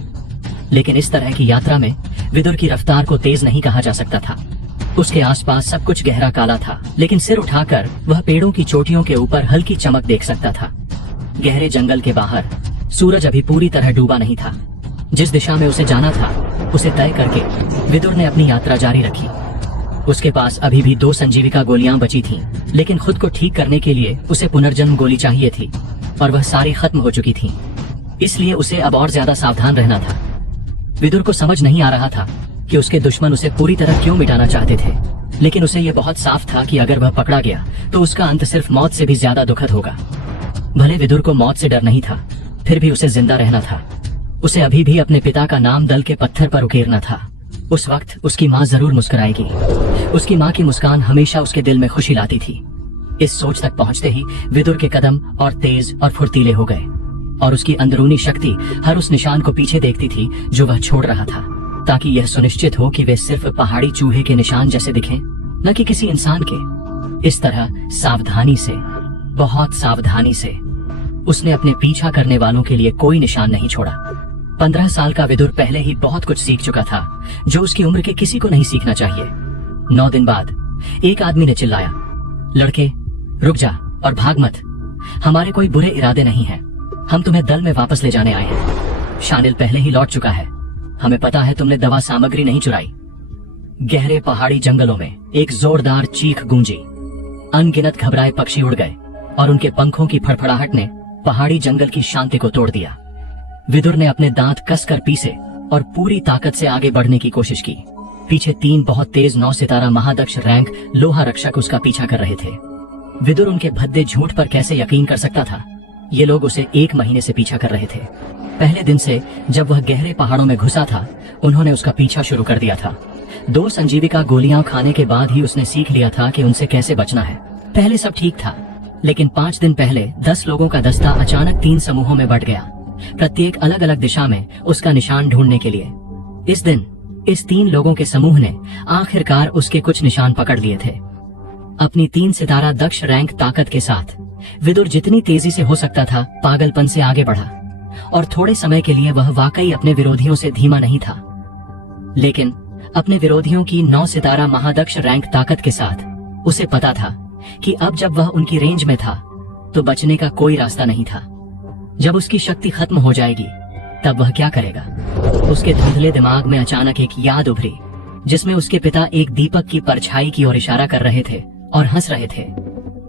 लेकिन इस तरह की यात्रा में विदुर की रफ्तार को तेज नहीं कहा जा सकता था। उसके आसपास सब कुछ गहरा काला था, लेकिन सिर उठाकर वह पेड़ों की चोटियों के ऊपर हल्की चमक देख सकता था। गहरे जंगल के बाहर सूरज अभी पूरी तरह डूबा नहीं था। जिस दिशा में उसे जाना था उसे तय करके विदुर ने अपनी यात्रा जारी रखी। उसके पास अभी भी 2 संजीविका गोलियां बची थीं, लेकिन खुद को ठीक करने के लिए उसे पुनर्जन्म गोली चाहिए थी और वह सारी खत्म हो चुकी थीं। इसलिए उसे अब और ज्यादा सावधान रहना था। विदुर को समझ नहीं आ रहा था कि उसके दुश्मन उसे पूरी तरह क्यों मिटाना चाहते थे, लेकिन उसे यह बहुत साफ था कि अगर वह पकड़ा गया तो उसका अंत सिर्फ मौत से भी ज्यादा दुखद होगा। भले विदुर को मौत से डर नहीं था, फिर भी उसे जिंदा रहना था। उसे अभी भी अपने पिता का नाम दल के पत्थर पर उकेरना था। उस वक्त उसकी माँ जरूर मुस्कुराएगी। उसकी माँ की मुस्कान हमेशा उसके दिल में खुशी लाती थी। इस सोच तक पहुंचते ही विदुर के कदम और तेज और फुर्तीले हो गए और उसकी अंदरूनी शक्ति हर उस निशान को पीछे देखती थी जो वह छोड़ रहा था, ताकि यह सुनिश्चित हो कि वे सिर्फ पहाड़ी चूहे के निशान जैसे दिखें, न कि किसी इंसान के। इस तरह सावधानी से, बहुत सावधानी से उसने अपने पीछा करने वालों के लिए कोई निशान नहीं छोड़ा। 15 साल का विदुर पहले ही बहुत कुछ सीख चुका था जो उसकी उम्र के किसी को नहीं सीखना चाहिए। 9 दिन बाद एक आदमी ने चिल्लाया, लड़के रुक जा और भाग मत। हमारे कोई बुरे इरादे नहीं हैं। हम तुम्हें दल में वापस ले जाने आए हैं। शानिल पहले ही लौट चुका है। हमें पता है तुमने दवा सामग्री नहीं चुराई। गहरे पहाड़ी जंगलों में एक जोरदार चीख गूंजी। अनगिनत घबराए पक्षी उड़ गए और उनके पंखों की फड़फड़ाहट ने पहाड़ी जंगल की शांति को तोड़ दिया। विदुर ने अपने दांत कसकर पीसे और पूरी ताकत से आगे बढ़ने की कोशिश की। पीछे 3 बहुत तेज 9 सितारा महादक्ष रैंक लोहा रक्षक उसका पीछा कर रहे थे। विदुर उनके भद्दे झूठ पर कैसे यकीन कर सकता था। ये लोग उसे 1 महीने से पीछा कर रहे थे। पहले दिन से जब वह गहरे पहाड़ों में घुसा था, उन्होंने उसका पीछा शुरू कर दिया था। 2 संजीविका गोलियां खाने के बाद ही उसने सीख लिया था कि उनसे कैसे बचना है। पहले सब ठीक था, लेकिन 5 दिन पहले 10 लोगों का दस्ता अचानक 3 समूहों में बंट गया, प्रत्येक अलग अलग दिशा में उसका निशान ढूंढने के लिए। इस दिन इस 3 लोगों के समूह ने आखिरकार उसके कुछ निशान पकड़ लिए थे। अपनी 3 सितारा दक्ष रैंक ताकत के साथ विदुर जितनी तेजी से हो सकता था पागलपन से आगे बढ़ा और थोड़े समय के लिए वह वाकई अपने विरोधियों से धीमा नहीं था। लेकिन अपने विरोधियों की 9 सितारा महादक्ष रैंक ताकत के साथ उसे पता था कि अब जब वह उनकी रेंज में था तो बचने का कोई रास्ता नहीं था। जब उसकी शक्ति खत्म हो जाएगी तब वह क्या करेगा? उसके धुंधले दिमाग में अचानक एक याद उभरी, जिसमें उसके पिता एक दीपक की परछाई की ओर इशारा कर रहे थे और हंस रहे थे,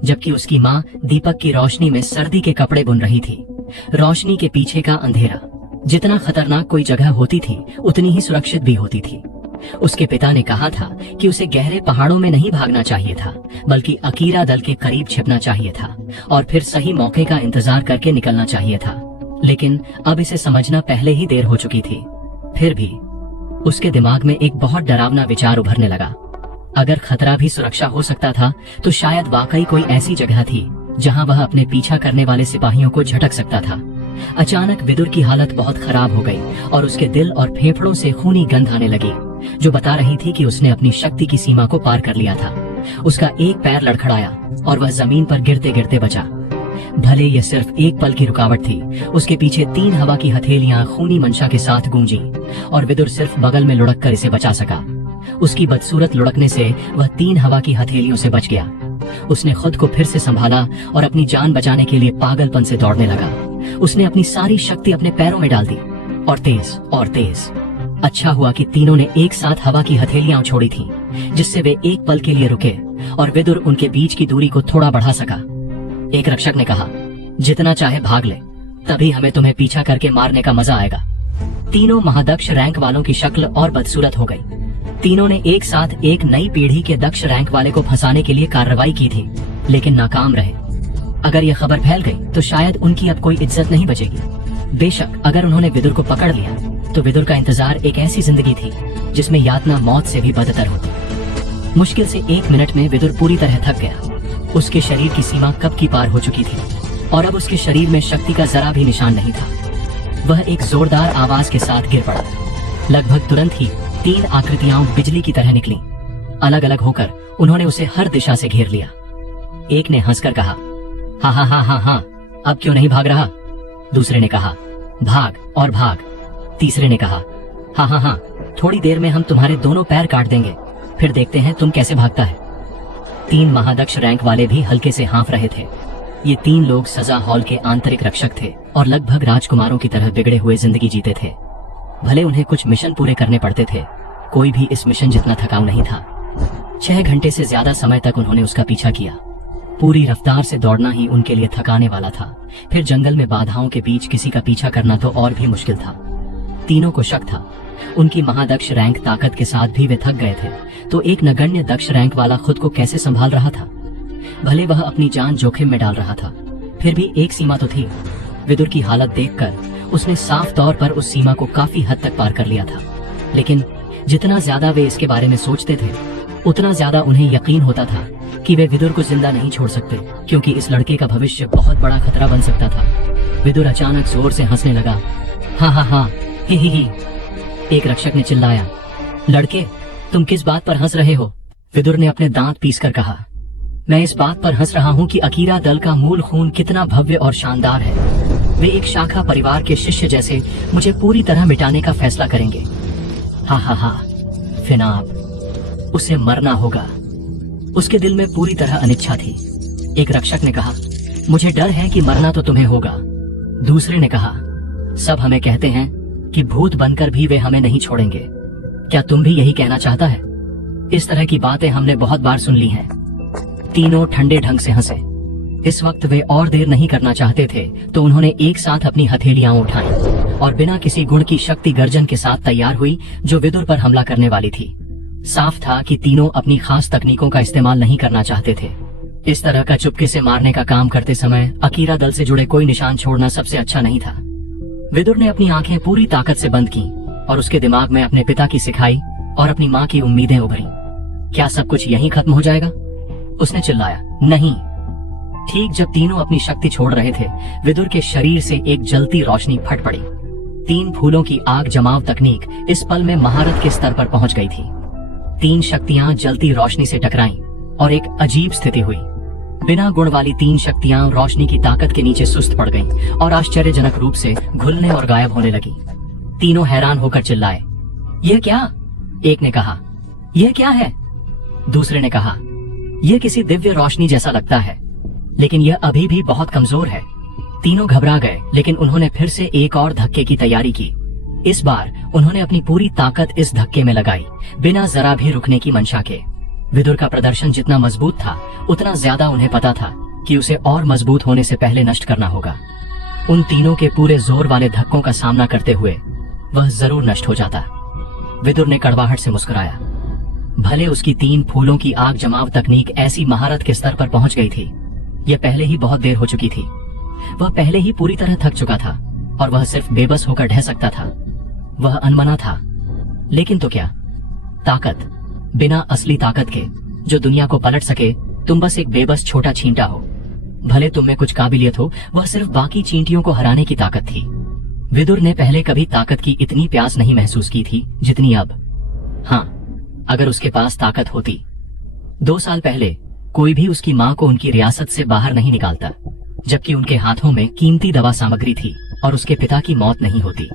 जबकि उसकी माँ दीपक की रोशनी में सर्दी के कपड़े बुन रही थी। रोशनी के पीछे का अंधेरा जितना खतरनाक कोई जगह होती थी, उतनी ही सुरक्षित भी होती थी। उसके पिता ने कहा था कि उसे गहरे पहाड़ों में नहीं भागना चाहिए था, बल्कि अकीरा दल के करीब छिपना चाहिए था और फिर सही मौके का इंतजार करके निकलना चाहिए था। लेकिन अब इसे समझना पहले ही देर हो चुकी थी। फिर भी उसके दिमाग में एक बहुत डरावना विचार उभरने लगा। अगर खतरा भी सुरक्षा हो सकता था तो शायद वाकई कोई ऐसी जगह थी जहां वह अपने पीछा करने वाले सिपाहियों को झटक सकता था। अचानक विदुर की हालत बहुत खराब हो गई और उसके दिल और फेफड़ों से खूनी गंध आने लगी। जो बता रही थी कि उसने अपनी शक्ति की सीमा को पार कर लिया था। उसका एक पैर लड़खड़ाया और वह जमीन पर गिरते गिरते बचा। भले यह सिर्फ एक पल की रुकावट थी, उसके पीछे 3 हवा की हथेलियां खूनी मंशा के साथ गूंजी और विदुर सिर्फ बगल में लुढ़क कर इसे बचा सका। उसकी बदसूरत लुढ़कने से वह 3 हवा की हथेलियों से बच गया। उसने खुद को फिर से संभाला और अपनी जान बचाने के लिए पागलपन से दौड़ने लगा। उसने अपनी सारी शक्ति अपने पैरों में डाल दी और तेज और तेज। अच्छा हुआ कि तीनों ने एक साथ हवा की हथेलियां छोड़ी थीं, जिससे वे एक पल के लिए रुके और विदुर उनके बीच की दूरी को थोड़ा बढ़ा सका। एक रक्षक ने कहा, जितना चाहे भाग ले, तभी हमें तुम्हें पीछा करके मारने का मजा आएगा। तीनों महादक्ष रैंक वालों की शक्ल और बदसूरत हो गई। तीनों ने एक साथ एक नई पीढ़ी के दक्ष रैंक वाले को फंसाने के लिए कार्रवाई की थी, लेकिन नाकाम रहे। अगर यह खबर फैल गई तो शायद उनकी अब कोई इज्जत नहीं बचेगी। बेशक अगर उन्होंने विदुर को पकड़ लिया तो विदुर का इंतजार एक ऐसी जिंदगी थी जिसमें यातना मौत से भी बदतर होती। मुश्किल से 1 मिनट में विदुर पूरी तरह थक गया। उसके शरीर की सीमा कब की पार हो चुकी थी और अब उसके शरीर में शक्ति का जरा भी निशान नहीं था। वह एक जोरदार आवाज के साथ गिर पड़ा। लगभग तुरंत ही 3 आकृतियां बिजली की तरह निकली। अलग अलग होकर उन्होंने उसे हर दिशा से घेर लिया। एक ने हंसकर कहा, हाँ हाँ हाँ हाँ हाँ, अब क्यों नहीं भाग रहा? दूसरे ने कहा, भाग और भाग। तीसरे ने कहा, हाँ हाँ हाँ, थोड़ी देर में हम तुम्हारे दोनों पैर काट देंगे, फिर देखते हैं तुम कैसे भागता है। 3 महादक्ष रैंक वाले भी हल्के से हाँफ रहे थे। ये 3 लोग सजा हॉल के आंतरिक रक्षक थे और लगभग राजकुमारों की तरह बिगड़े हुए जिंदगी जीते थे। भले उन्हें कुछ मिशन पूरे करने पड़ते थे, कोई भी इस मिशन जितना थकाऊ नहीं था। 6 घंटे से ज्यादा समय तक उन्होंने उसका पीछा किया। पूरी रफ्तार से दौड़ना ही उनके लिए थकाने वाला था। फिर जंगल में बाधाओं के बीच किसी का पीछा करना तो और भी मुश्किल था। तीनों को शक था, उनकी महादक्ष रैंक ताकत के साथ भी वे थक गए थे, तो एक नगण्य दक्ष रैंक वाला खुद को कैसे संभाल रहा था? भले वह अपनी जान जोखिम में डाल रहा था, फिर भी एक सीमा तो थी। विदुर की हालत देखकर उसने साफ तौर पर उस सीमा को काफी हद तक पार कर लिया था। लेकिन जितना ज्यादा वे इसके बारे में सोचते थे, उतना ज्यादा उन्हें यकीन होता था कि वे विदुर को जिंदा नहीं छोड़ सकते, क्योंकि इस लड़के का भविष्य बहुत बड़ा खतरा बन सकता था। विदुर अचानक जोर से हंसने लगा। हाँ हाँ हाँ, ही। एक रक्षक ने चिल्लाया, लड़के, तुम किस बात पर हंस रहे हो? विदुर ने अपने दांत पीसकर कहा, मैं इस बात पर हंस रहा हूँ कि अकीरा दल का मूल खून कितना भव्य और शानदार है। वे एक शाखा परिवार के शिष्य जैसे मुझे पूरी तरह मिटाने का फैसला करेंगे। हा हा हा, फिनाब, उसे मरना होगा। उसके दिल में पूरी तरह अनिच्छा थी। एक रक्षक ने कहा, मुझे डर है कि मरना तो तुम्हें होगा। दूसरे ने कहा, सब हमें कहते हैं कि भूत बनकर भी वे हमें नहीं छोड़ेंगे। क्या तुम भी यही कहना चाहता है? इस तरह की बातें हमने बहुत बार सुन ली हैं। तीनों ठंडे ढंग से हंसे। इस वक्त वे और देर नहीं करना चाहते थे, तो उन्होंने एक साथ अपनी हथेलियां उठाई और बिना किसी गुण की शक्ति गर्जन के साथ तैयार हुई, जो विदुर पर हमला करने वाली थी। साफ था कि तीनों अपनी खास तकनीकों का इस्तेमाल नहीं करना चाहते थे। इस तरह का चुपके से मारने का काम करते समय अकीरा दल से जुड़े कोई निशान छोड़ना सबसे अच्छा नहीं था। विदुर ने अपनी आंखें पूरी ताकत से बंद की और उसके दिमाग में अपने पिता की सिखाई और अपनी माँ की उम्मीदें उभरी। क्या सब कुछ यहीं खत्म हो जाएगा? उसने चिल्लाया, नहीं। ठीक जब तीनों अपनी शक्ति छोड़ रहे थे, विदुर के शरीर से एक जलती रोशनी फट पड़ी। 3 फूलों की आग जमाव तकनीक इस पल में महारत के स्तर पर पहुंच गई थी। 3 शक्तियां जलती रोशनी से टकराईं और एक अजीब स्थिति हुई। बिना गुण वाली 3 शक्तियां रोशनी की ताकत के नीचे सुस्त पड़ गईं और आश्चर्यजनक रूप से घुलने और गायब होने लगी। तीनों हैरान होकर चिल्लाए, यह क्या? एक ने कहा, यह क्या है? दूसरे ने कहा, यह किसी दिव्य रोशनी जैसा लगता है, लेकिन यह अभी भी बहुत कमजोर है। तीनों घबरा गए, लेकिन उन्होंने फिर से एक और धक्के की तैयारी की। इस बार उन्होंने अपनी पूरी ताकत इस धक्के में लगाई, बिना जरा भी रुकने की मंशा के। विदुर का प्रदर्शन जितना मजबूत था, उतना ज्यादा उन्हें पता था कि उसे और मजबूत होने से पहले नष्ट करना होगा। उन तीनों के पूरे जोर वाले धक्कों का सामना करते हुए वह जरूर नष्ट हो जाता। विदुर ने कड़वाहट से मुस्कुराया। भले उसकी 3 फूलों की आग जमाव तकनीक ऐसी महारत के स्तर पर पहुंच गई थी, यह पहले ही बहुत देर हो चुकी थी। वह पहले ही पूरी तरह थक चुका था और वह सिर्फ बेबस होकर ढह सकता था। वह अनमना था, लेकिन तो क्या? ताकत, बिना असली ताकत के जो दुनिया को पलट सके, तुम बस एक बेबस छोटा छींटा हो। भले तुम में कुछ काबिलियत हो, वह सिर्फ बाकी चींटियों को हराने की ताकत थी। विदुर ने पहले कभी ताकत की इतनी प्यास नहीं महसूस की थी जितनी अब। हाँ, अगर उसके पास ताकत होती। 2 साल पहले कोई भी उसकी माँ को उनकी रियासत से बाहर नहीं निकालता, जबकि उनके हाथों में कीमती दवा सामग्री थी और उसके पिता की मौत नहीं होती।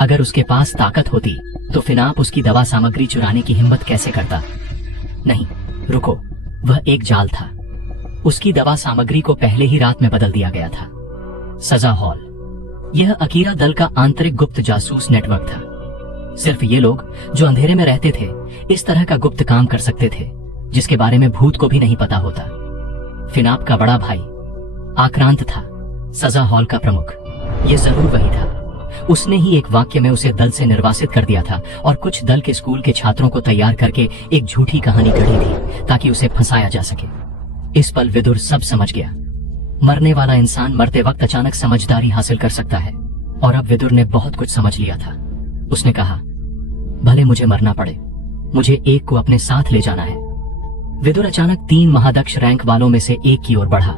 अगर उसके पास ताकत होती तो फिनाप उसकी दवा सामग्री चुराने की हिम्मत कैसे करता? नहीं, रुको, वह एक जाल था। उसकी दवा सामग्री को पहले ही रात में बदल दिया गया था। सजा हॉल, यह अकीरा दल का आंतरिक गुप्त जासूस नेटवर्क था। सिर्फ ये लोग जो अंधेरे में रहते थे इस तरह का गुप्त काम कर सकते थे, जिसके बारे में भूत को भी नहीं पता होता। फिनाप का बड़ा भाई आक्रांत था, सजा हॉल का प्रमुख। यह जरूर वही था। उसने ही एक वाक्य में उसे दल से निर्वासित कर दिया था और कुछ दल के स्कूल के छात्रों को तैयार करके एक झूठी कहानी गढ़ी थी ताकि उसे फंसाया जा सके। इस पल विदुर सब समझ गया। मरने वाला इंसान मरते वक्त अचानक समझदारी हासिल कर सकता है, और अब विदुर ने बहुत कुछ समझ लिया था। उसने कहा, भले मुझे मरना पड़े, मुझे एक को अपने साथ ले जाना है। विदुर अचानक 3 महादक्ष रैंक वालों में से एक की ओर बढ़ा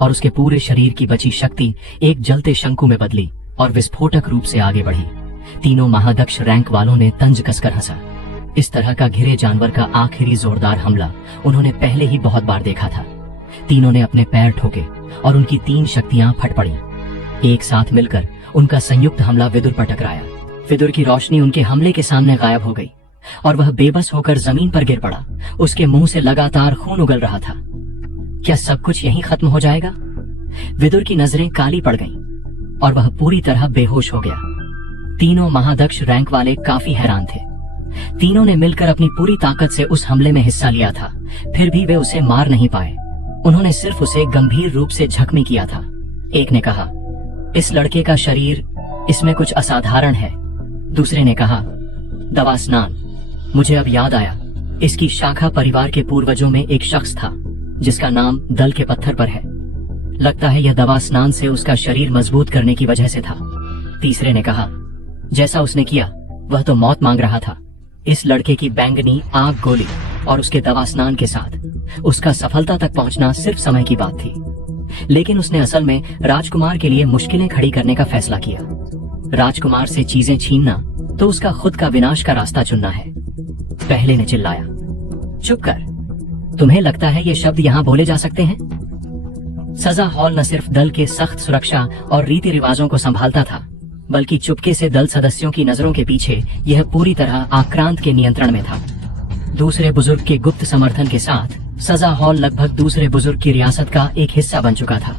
और उसके पूरे शरीर की बची शक्ति एक जलते शंकु में बदली और विस्फोटक रूप से आगे बढ़ी। तीनों महादक्ष रैंक वालों ने तंज कसकर हंसा। इस तरह का घिरे जानवर का आखिरी जोरदार हमला उन्होंने पहले ही बहुत बार देखा था। तीनों ने अपने पैर ठोके और उनकी 3 शक्तियां फट पड़ी। एक साथ मिलकर उनका संयुक्त हमला विदुर पर टकराया। विदुर की रोशनी उनके हमले के सामने गायब हो गई और वह बेबस होकर जमीन पर गिर पड़ा। उसके मुंह से लगातार खून उगल रहा था। क्या सब कुछ यहीं खत्म हो जाएगा? विदुर की नजरें काली पड़ गईं और वह पूरी तरह बेहोश हो गया। तीनों महादक्ष रैंक वाले काफी हैरान थे। तीनों ने मिलकर अपनी पूरी ताकत से उस हमले में हिस्सा लिया था, फिर भी वे उसे मार नहीं पाए। उन्होंने सिर्फ उसे गंभीर रूप से जख्मी किया था। एक ने कहा, इस लड़के का शरीर, इसमें कुछ असाधारण है। दूसरे ने कहा, दवा स्नान। मुझे अब याद आया, इसकी शाखा परिवार के पूर्वजों में एक शख्स था जिसका नाम दल के पत्थर पर है। लगता है यह दवा स्नान से उसका शरीर मजबूत करने की वजह से था। तीसरे ने कहा, जैसा उसने किया वह तो मौत मांग रहा था। इस लड़के की बैंगनी आग गोली और उसके दवा स्नान के साथ उसका सफलता तक पहुंचना सिर्फ समय की बात थी। लेकिन उसने असल में राजकुमार के लिए मुश्किलें खड़ी करने का फैसला किया। राजकुमार से चीजें छीनना तो उसका खुद का विनाश का रास्ता चुनना है। पहले ने चिल्लाया, चुप कर। तुम्हें लगता है ये शब्द यहाँ बोले जा सकते हैं? सजा हॉल न सिर्फ दल के सख्त सुरक्षा और रीति रिवाजों को संभालता था, बल्कि चुपके से दल सदस्यों की नजरों के पीछे यह पूरी तरह आक्रांत के नियंत्रण में था। दूसरे बुजुर्ग के गुप्त समर्थन के साथ सजा हॉल लगभग दूसरे बुजुर्ग की रियासत का एक हिस्सा बन चुका था।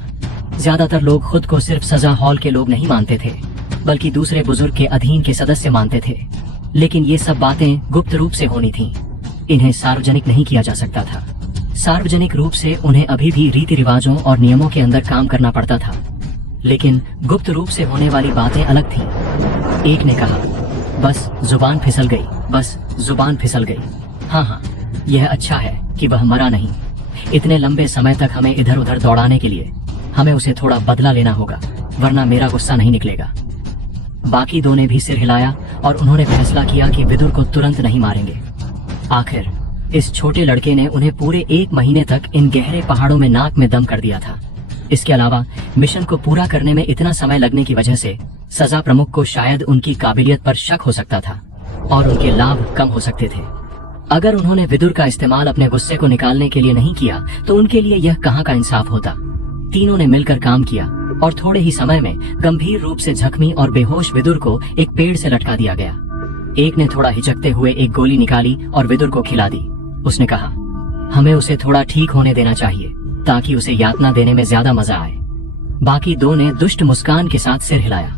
ज्यादातर लोग खुद को सिर्फ सजा हॉल के लोग नहीं मानते थे, बल्कि दूसरे बुजुर्ग के अधीन के सदस्य मानते थे। लेकिन ये सब बातें गुप्त रूप से होनी थीं। इन्हें सार्वजनिक नहीं किया जा सकता था। सार्वजनिक रूप से उन्हें अभी भी रीति रिवाजों और नियमों के अंदर काम करना पड़ता था, लेकिन गुप्त रूप से होने वाली बातें अलग थीं। एक ने कहा, बस जुबान फिसल गई, बस जुबान फिसल गई। हाँ, यह अच्छा है कि वह मरा नहीं। इतने लंबे समय तक हमें इधर उधर दौड़ाने के लिए हमें उसे थोड़ा बदला लेना होगा, वरना मेरा गुस्सा नहीं निकलेगा। बाकी 2 ने भी सिर हिलाया और उन्होंने फैसला किया कि विदुर को तुरंत नहीं मारेंगे। आखिर इस छोटे लड़के ने उन्हें पूरे 1 महीने तक इन गहरे पहाड़ों में नाक में दम कर दिया था। इसके अलावा मिशन को पूरा करने में इतना समय लगने की वजह से सजा प्रमुख को शायद उनकी काबिलियत पर शक हो सकता था और उनके लाभ कम हो सकते थे। अगर उन्होंने विदुर का इस्तेमाल अपने गुस्से को निकालने के लिए नहीं किया तो उनके लिए यह कहाँ का इंसाफ होता। तीनों ने मिलकर काम किया और थोड़े ही समय में गंभीर रूप से जख्मी और बेहोश विदुर को एक पेड़ से लटका दिया गया। एक ने थोड़ा हिचकते हुए एक गोली निकाली और विदुर को खिला दी। उसने कहा, हमें उसे थोड़ा ठीक होने देना चाहिए ताकि उसे यातना देने में ज्यादा मजा आए। बाकी 2 ने दुष्ट मुस्कान के साथ सिर हिलाया।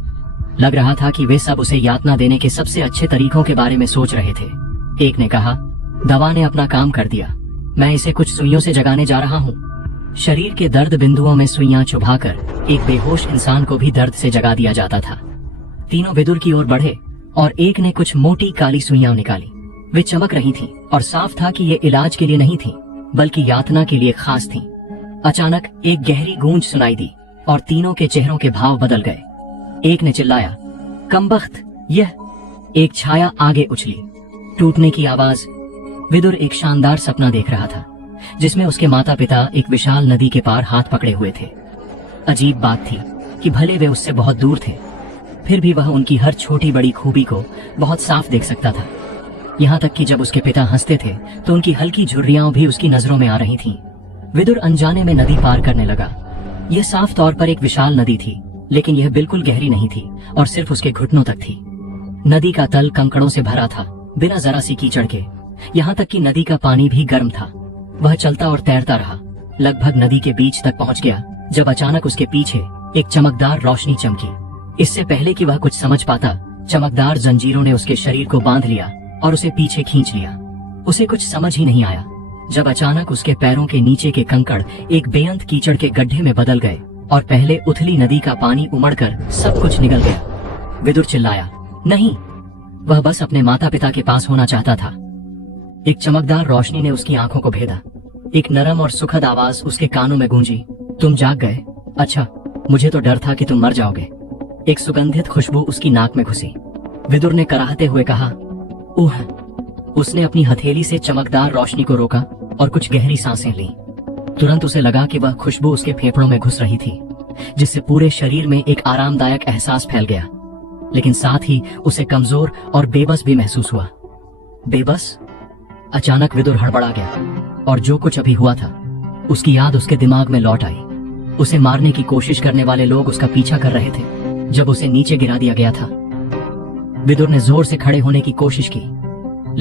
लग रहा था कि वे सब उसे यातना देने के सबसे अच्छे तरीकों के बारे में सोच रहे थे। एक ने कहा, दवा ने अपना काम कर दिया, मैं इसे कुछ सुइयों से जगाने जा रहा हूँ। शरीर के दर्द बिंदुओं में सुइयां चुभाकर एक बेहोश इंसान को भी दर्द से जगा दिया जाता था। तीनों विदुर की ओर बढ़े और एक ने कुछ मोटी काली सुइयां निकाली। वे चमक रही थीं और साफ था कि ये इलाज के लिए नहीं थीं, बल्कि यातना के लिए खास थीं। अचानक एक गहरी गूंज सुनाई दी और तीनों के चेहरों के भाव बदल गए। एक ने चिल्लाया, कमबख्त, यह! एक छाया आगे उछली। टूटने की आवाज। विदुर एक शानदार सपना देख रहा था जिसमें उसके माता पिता एक विशाल नदी के पार हाथ पकड़े हुए थे। अजीब बात थी कि भले वे उससे बहुत दूर थे, फिर भी वह उनकी हर छोटी बड़ी खूबी को बहुत साफ देख सकता था। यहाँ तक कि जब उसके पिता हंसते थे तो उनकी हल्की झुर्रियां भी उसकी नजरों में आ रही थीं। विदुर अनजाने में नदी पार करने लगा। यह साफ तौर पर एक विशाल नदी थी, लेकिन यह बिल्कुल गहरी नहीं थी और सिर्फ उसके घुटनों तक थी। नदी का तल कंकड़ों से भरा था, बिना जरा सी कीचड़ के। यहाँ तक कि नदी का पानी भी गर्म था। वह चलता और तैरता रहा, लगभग नदी के बीच तक पहुंच गया जब अचानक उसके पीछे एक चमकदार रोशनी चमकी। इससे पहले कि वह कुछ समझ पाता, चमकदार जंजीरों ने उसके शरीर को बांध लिया और उसे पीछे खींच लिया। उसे कुछ समझ ही नहीं आया जब अचानक उसके पैरों के नीचे के कंकड़ एक बेअंत कीचड़ के गड्ढे में बदल गए और पहले उथली नदी का पानी उमड़कर सब कुछ निगल गया। विदुर चिल्लाया, नहीं। वह बस अपने माता पिता के पास होना चाहता था। एक चमकदार रोशनी ने उसकी आंखों को भेदा। एक नरम और सुखद आवाज उसके कानों में गूंजी, तुम जाग गए? अच्छा, मुझे तो डर था कि तुम मर जाओगे। एक सुगंधित खुशबू उसकी नाक में घुसी। विदुर ने कराहते हुए कहा, ओह। उसने अपनी हथेली से चमकदार रोशनी को रोका और कुछ गहरी सांसें ली। तुरंत उसे लगा कि वह खुशबू उसके फेफड़ों में घुस रही थी, जिससे पूरे शरीर में एक आरामदायक एहसास फैल गया। लेकिन साथ ही उसे कमजोर और बेबस भी महसूस हुआ। बेबस? अचानक विदुर हड़बड़ा गया और जो कुछ अभी हुआ था उसकी याद उसके दिमाग में लौट आई। उसे मारने की कोशिश करने वाले लोग उसका पीछा कर रहे थे जब उसे नीचे गिरा दिया गया था। विदुर ने जोर से खड़े होने की कोशिश की,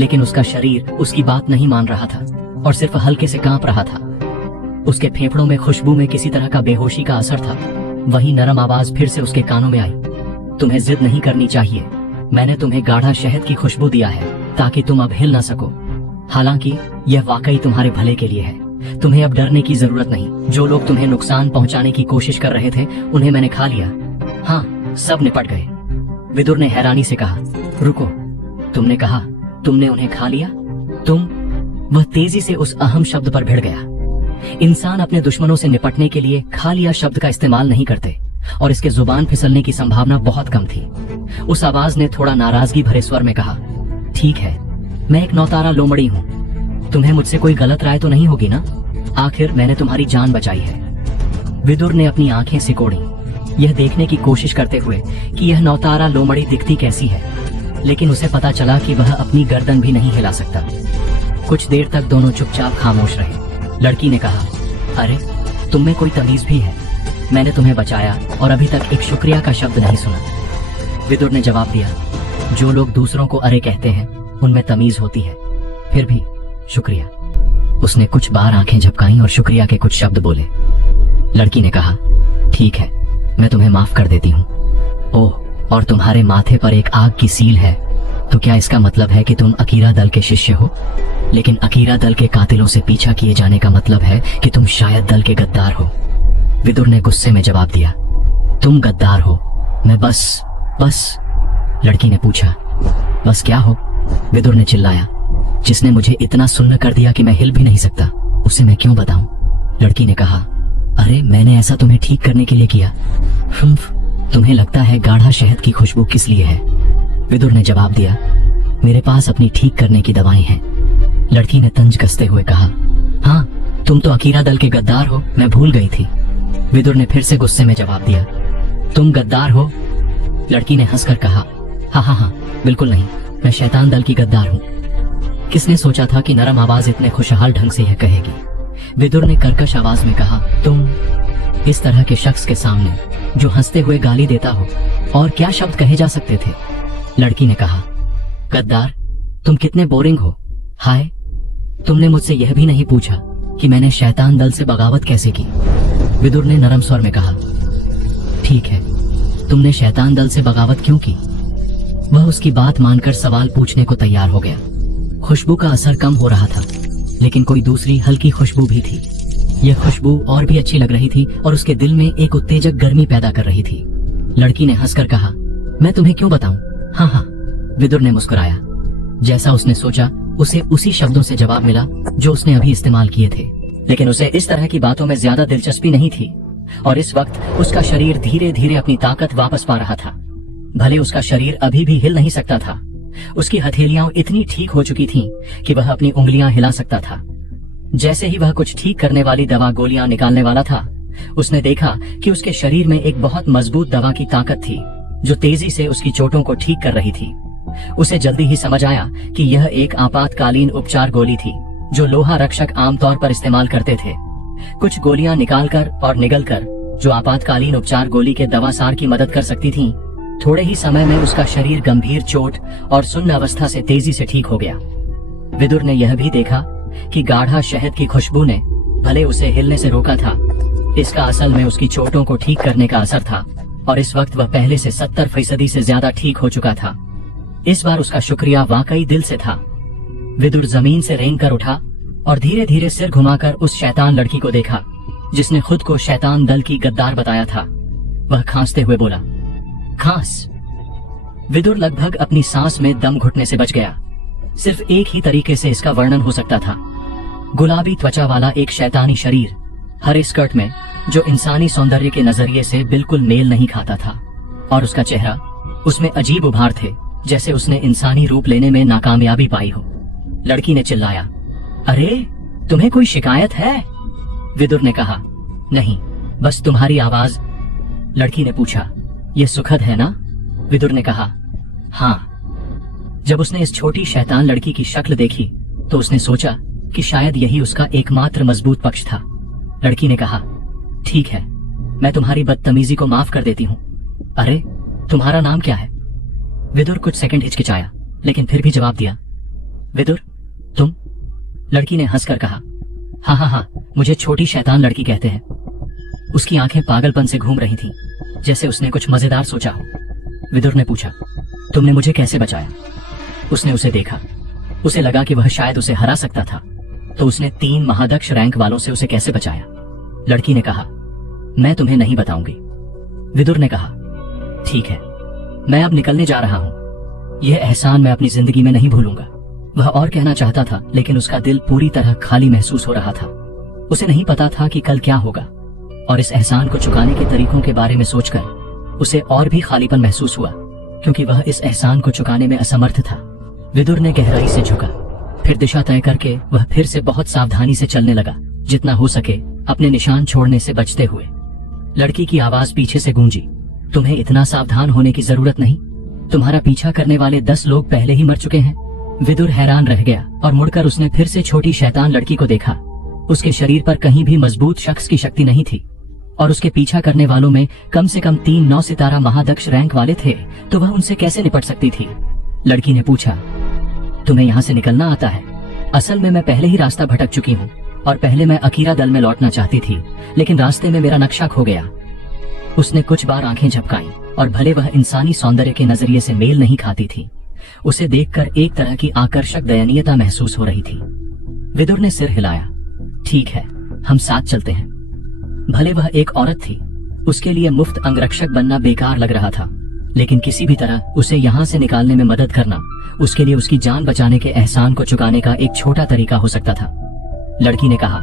लेकिन उसका शरीर उसकी बात नहीं मान रहा था और सिर्फ हल्के से कांप रहा था। उसके फेफड़ों में खुशबू में किसी तरह का बेहोशी का असर था। वही नरम आवाज फिर से उसके कानों में आई, तुम्हें जिद नहीं करनी चाहिए। मैंने तुम्हें गाढ़ा शहद की खुशबू दिया है ताकि तुम अब हिल न सको। हालांकि यह वाकई तुम्हारे भले के लिए है। तुम्हें अब डरने की जरूरत नहीं। जो लोग तुम्हें नुकसान पहुंचाने की कोशिश कर रहे थे उन्हें मैंने खा लिया। हाँ, सब निपट गए। विदुर ने हैरानी से कहा, रुको, तुमने कहा तुमने उन्हें खा लिया? तुम? वह तेजी से उस अहम शब्द पर भिड़ गया। इंसान अपने दुश्मनों से निपटने के लिए खा लिया शब्द का इस्तेमाल नहीं करते और इसके जुबान फिसलने की संभावना बहुत कम थी। उस आवाज ने थोड़ा नाराजगी भरे स्वर में कहा, ठीक है, मैं एक नौतारा लोमड़ी हूँ। तुम्हें मुझसे कोई गलत राय तो नहीं होगी ना? आखिर मैंने तुम्हारी जान बचाई है। विदुर ने अपनी आंखें सिकोड़ी, यह देखने की कोशिश करते हुए कि यह नौतारा लोमड़ी दिखती कैसी है, लेकिन उसे पता चला कि वह अपनी गर्दन भी नहीं हिला सकता। कुछ देर तक दोनों चुपचाप खामोश रहे। लड़की ने कहा, अरे, तुम में कोई तमीज भी है? मैंने तुम्हें बचाया और अभी तक एक शुक्रिया का शब्द नहीं सुना। विदुर ने जवाब दिया, जो लोग दूसरों को अरे कहते हैं उनमें तमीज होती है, फिर भी शुक्रिया। उसने कुछ बार आंखें झपकाईं और शुक्रिया के कुछ शब्द बोले। लड़की ने कहा, ठीक है, मैं तुम्हें माफ कर देती हूँ। ओह, और तुम्हारे माथे पर एक आग की सील है, तो क्या इसका मतलब है कि तुम अकीरा दल के शिष्य हो? लेकिन अकीरा दल के कातिलों से पीछा किए जाने का मतलब है कि तुम शायद दल के गद्दार हो। विदुर ने गुस्से में जवाब दिया, तुम गद्दार हो? मैं बस। लड़की ने पूछा, बस क्या हो? विदुर ने चिल्लाया, जिसने मुझे इतना सुन्न कर दिया कि मैं हिल भी नहीं सकता, उसे मैं क्यों बताऊं? लड़की ने कहा, अरे, मैंने ऐसा तुम्हें ठीक करने के लिए किया। तुम्हें लगता है गाढ़ा शहद की खुशबू किस लिए है? विदुर ने जवाब दिया, मेरे पास अपनी ठीक करने की दवाएं हैं। लड़की ने तंज कसते हुए कहा, हाँ, तुम तो अकीरा दल के गद्दार हो, मैं भूल गई थी। विदुर ने फिर से गुस्से में जवाब दिया, तुम गद्दार हो? लड़की ने हंसकर कहा, हाँ, बिल्कुल नहीं, मैं शैतान दल की गद्दार हूँ। किसने सोचा था कि नरम आवाज इतने खुशहाल ढंग से यह कहेगी? विदुर ने कर्कश आवाज में कहा, तुम इस तरह के शख्स के सामने जो हंसते हुए गाली देता हो, और क्या शब्द कहे जा सकते थे? लड़की ने कहा, गद्दार, तुम कितने बोरिंग हो। हाय, तुमने मुझसे यह भी नहीं पूछा कि मैंने शैतान दल से बगावत कैसे की। विदुर ने नरम स्वर में कहा, ठीक है, तुमने शैतान दल से बगावत क्यों की? वह उसकी बात मानकर सवाल पूछने को तैयार हो गया। खुशबू का असर कम हो रहा था, लेकिन कोई दूसरी हल्की खुशबू भी थी। यह खुशबू और भी अच्छी लग रही थी और उसके दिल में एक उत्तेजक गर्मी पैदा कर रही थी। लड़की ने हंसकर कहा, मैं तुम्हें क्यों बताऊं? हाँ। विदुर ने मुस्कुराया। जैसा उसने सोचा, उसे उसी शब्दों से जवाब मिला जो उसने अभी इस्तेमाल किए थे, लेकिन उसे इस तरह की बातों में ज्यादा दिलचस्पी नहीं थी और इस वक्त उसका शरीर धीरे धीरे अपनी ताकत वापस पा रहा था। भले उसका शरीर अभी भी हिल नहीं सकता था, उसकी हथेलियां इतनी ठीक हो चुकी थीं कि वह अपनी उंगलियां हिला सकता था। जैसे ही वह कुछ ठीक करने वाली दवा गोलियां निकालने वाला था, उसने देखा कि उसके शरीर में एक बहुत मजबूत दवा की ताकत थी जो तेजी से उसकी चोटों को ठीक कर रही थी। उसे जल्दी ही समझ आया कि यह एक आपातकालीन उपचार गोली थी जो लोहा रक्षक आमतौर पर इस्तेमाल करते थे। कुछ गोलियां निकालकर और निगलकर जो आपातकालीन उपचार गोली के दवासार की मदद कर सकती थीं। थोड़े ही समय में उसका शरीर गंभीर चोट और सुन्न अवस्था से तेजी से ठीक हो गया। विदुर ने यह भी देखा कि गाढ़ा शहद की खुशबू ने भले उसे हिलने से रोका था, इसका असल में उसकी चोटों को ठीक करने का असर था और इस वक्त वह पहले से 70% से ज्यादा ठीक हो चुका था। इस बार उसका शुक्रिया वाकई दिल से था। विदुर जमीन से रेंग कर उठा और धीरे धीरे सिर घुमाकर उस शैतान लड़की को देखा जिसने खुद को शैतान दल की गद्दार बताया था। वह खांसते हुए बोला, खांस। विदुर लगभग अपनी सांस में दम घुटने से बच गया। सिर्फ एक ही तरीके से इसका वर्णन हो सकता था। गुलाबी त्वचा वाला एक शैतानी शरीर, हरे स्कर्ट में, जो इंसानी सौंदर्य के नजरिए से बिल्कुल मेल नहीं खाता था, और उसका चेहरा, उसमें अजीब उभार थे जैसे उसने इंसानी रूप लेने में नाकामयाबी पाई हो। लड़की ने चिल्लाया, अरे तुम्हें कोई शिकायत है? विदुर ने कहा, नहीं, बस तुम्हारी आवाज। लड़की ने पूछा, यह सुखद है ना? विदुर ने कहा, हाँ। जब उसने इस छोटी शैतान लड़की की शक्ल देखी तो उसने सोचा कि शायद यही उसका एकमात्र मजबूत पक्ष था। लड़की ने कहा, ठीक है, मैं तुम्हारी बदतमीजी को माफ कर देती हूँ। अरे तुम्हारा नाम क्या है? विदुर कुछ सेकंड हिचकिचाया, लेकिन फिर भी जवाब दिया, विदुर, तुम? लड़की ने हंसकर कहा, हाँ हाँ हाँ, मुझे छोटी शैतान लड़की कहते हैं। उसकी आंखें पागलपन से घूम रही थीं, जैसे उसने कुछ मजेदार सोचा हो। विदुर ने पूछा, तुमने मुझे कैसे बचाया? उसने उसे देखा। उसे लगा कि वह शायद उसे हरा सकता था, तो उसने 3 महादक्ष रैंक वालों से उसे कैसे बचाया। लड़की ने कहा, मैं तुम्हें नहीं बताऊंगी। विदुर ने कहा, ठीक है, मैं अब निकलने जा रहा हूं। यह एहसान मैं अपनी जिंदगी में नहीं भूलूंगा। वह और कहना चाहता था, लेकिन उसका दिल पूरी तरह खाली महसूस हो रहा था। उसे नहीं पता था कि कल क्या होगा, और इस एहसान को चुकाने के तरीकों के बारे में सोचकर उसे और भी खालीपन महसूस हुआ, क्योंकि वह इस एहसान को चुकाने में असमर्थ था। विदुर ने गहराई से झुका, फिर दिशा तय करके वह फिर से बहुत सावधानी से चलने लगा, जितना हो सके अपने निशान छोड़ने से बचते हुए। लड़की की आवाज पीछे से गूंजी, तुम्हें इतना सावधान होने की जरूरत नहीं। तुम्हारा पीछा करने वाले 10 लोग पहले ही मर चुके हैं। विदुर हैरान रह गया और मुड़कर उसने फिर से छोटी शैतान लड़की को देखा। उसके शरीर पर कहीं भी मजबूत शख्स की शक्ति नहीं थी, और उसके पीछा करने वालों में कम से कम 3 9 सितारा महादक्ष रैंक वाले थे, तो वह उनसे कैसे निपट सकती थी? लड़की ने पूछा, तुम्हें यहाँ से निकलना आता है? असल में मैं पहले ही रास्ता भटक चुकी हूँ, और पहले मैं अकीरा दल में लौटना चाहती थी, लेकिन रास्ते में मेरा नक्शा खो गया। उसने कुछ बार आंखें झपकाईं, और भले वह इंसानी सौंदर्य के नजरिए से मेल नहीं खाती थी, उसे देखकर एक तरह की आकर्षक दयनीयता महसूस हो रही थी। विदुर ने सिर हिलाया, ठीक है, हम साथ चलते हैं। भले वह एक औरत थी, उसके लिए मुफ्त अंगरक्षक बनना बेकार लग रहा था, लेकिन किसी भी तरह उसे यहाँ से निकालने में मदद करना उसके लिए उसकी जान बचाने के एहसान को चुकाने का एक छोटा तरीका हो सकता था। लड़की ने कहा,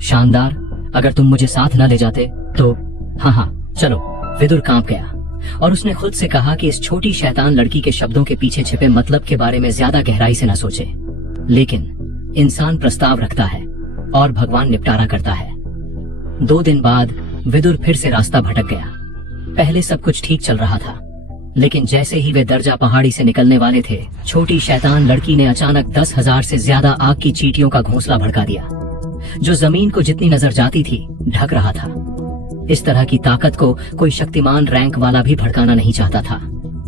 शानदार, अगर तुम मुझे साथ न ले जाते तो। हाँ हाँ चलो। विदुर कांप गया, और उसने खुद से कहा कि इस छोटी शैतान लड़की के शब्दों के पीछे छिपे मतलब के बारे में ज्यादा गहराई से न सोचे। लेकिन इंसान प्रस्ताव रखता है और भगवान निपटारा करता है। 2 दिन बाद विदुर फिर से रास्ता भटक गया। पहले सब कुछ ठीक चल रहा था, लेकिन जैसे ही वे दर्जा पहाड़ी से निकलने वाले थे, छोटी शैतान लड़की ने अचानक 10,000 से ज्यादा आग की चींटियों का घोंसला भड़का दिया, जो जमीन को जितनी नजर जाती थी ढक रहा था। इस तरह की ताकत को कोई शक्तिमान रैंक वाला भी भड़काना नहीं चाहता था।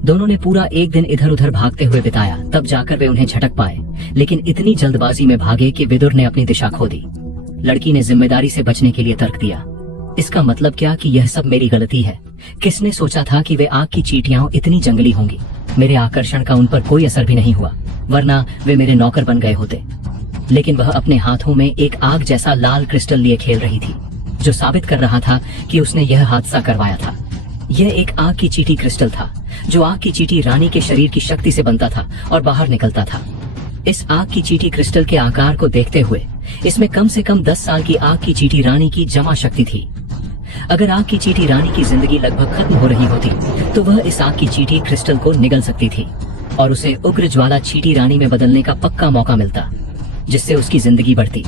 दोनों ने पूरा एक दिन इधर उधर भागते हुए बिताया, तब जाकर वे उन्हें झटक पाए, लेकिन इतनी जल्दबाजी में भागे कि विदुर ने अपनी दिशा खो दी। लड़की ने जिम्मेदारी से बचने के लिए तर्क दिया, इसका मतलब क्या कि यह सब मेरी गलती है? किसने सोचा था कि वे आग की चींटियां इतनी जंगली होंगी? मेरे आकर्षण का उन पर कोई असर भी नहीं हुआ, वरना वे मेरे नौकर बन गए होते। लेकिन वह अपने हाथों में एक आग जैसा लाल क्रिस्टल लिए खेल रही थी, जो साबित कर रहा था कि उसने यह हादसा करवाया था। यह एक आग की चींटी क्रिस्टल था, जो आग की चींटी रानी के शरीर की शक्ति से बनता था और बाहर निकलता था। इस आग की चींटी क्रिस्टल के आकार को देखते हुए इसमें कम से कम 10 साल की आग की चींटी रानी की जमा शक्ति थी। अगर आग की चींटी रानी की जिंदगी लगभग खत्म हो रही होती, तो वह इस आग की चींटी क्रिस्टल को निगल सकती थी और उसे उग्र ज्वाला चींटी रानी में बदलने का पक्का मौका मिलता, जिससे उसकी जिंदगी बढ़ती।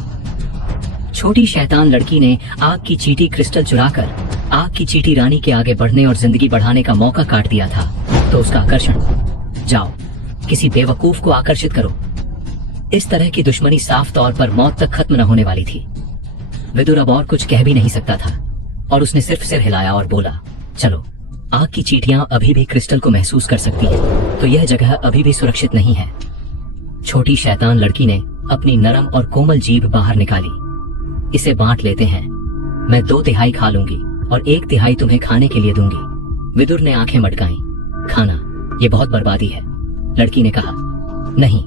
छोटी शैतान लड़की ने आग की चींटी क्रिस्टल चुराकर आग की चींटी रानी के आगे बढ़ने और जिंदगी बढ़ाने का मौका काट दिया था, तो उसका आकर्षण, जाओ, किसी बेवकूफ को आकर्षित करो। इस तरह की दुश्मनी साफ तौर पर मौत तक खत्म न होने वाली थी। विदुर अब और कुछ कह भी नहीं सकता था और उसने सिर्फ सिर हिलाया और बोला, चलो। आग की चींटियां अभी भी क्रिस्टल को महसूस कर सकती हैं, तो यह जगह अभी भी सुरक्षित नहीं है। छोटी शैतान लड़की ने अपनी नरम और कोमल जीभ बाहर निकाली। इसे बांट लेते हैं। मैं 2/3 खा लूंगी और 1/3 तुम्हें खाने के लिए दूंगी। विदुर ने आंखें मटकाई। खाना, ये बहुत बर्बादी है। लड़की ने कहा, नहीं,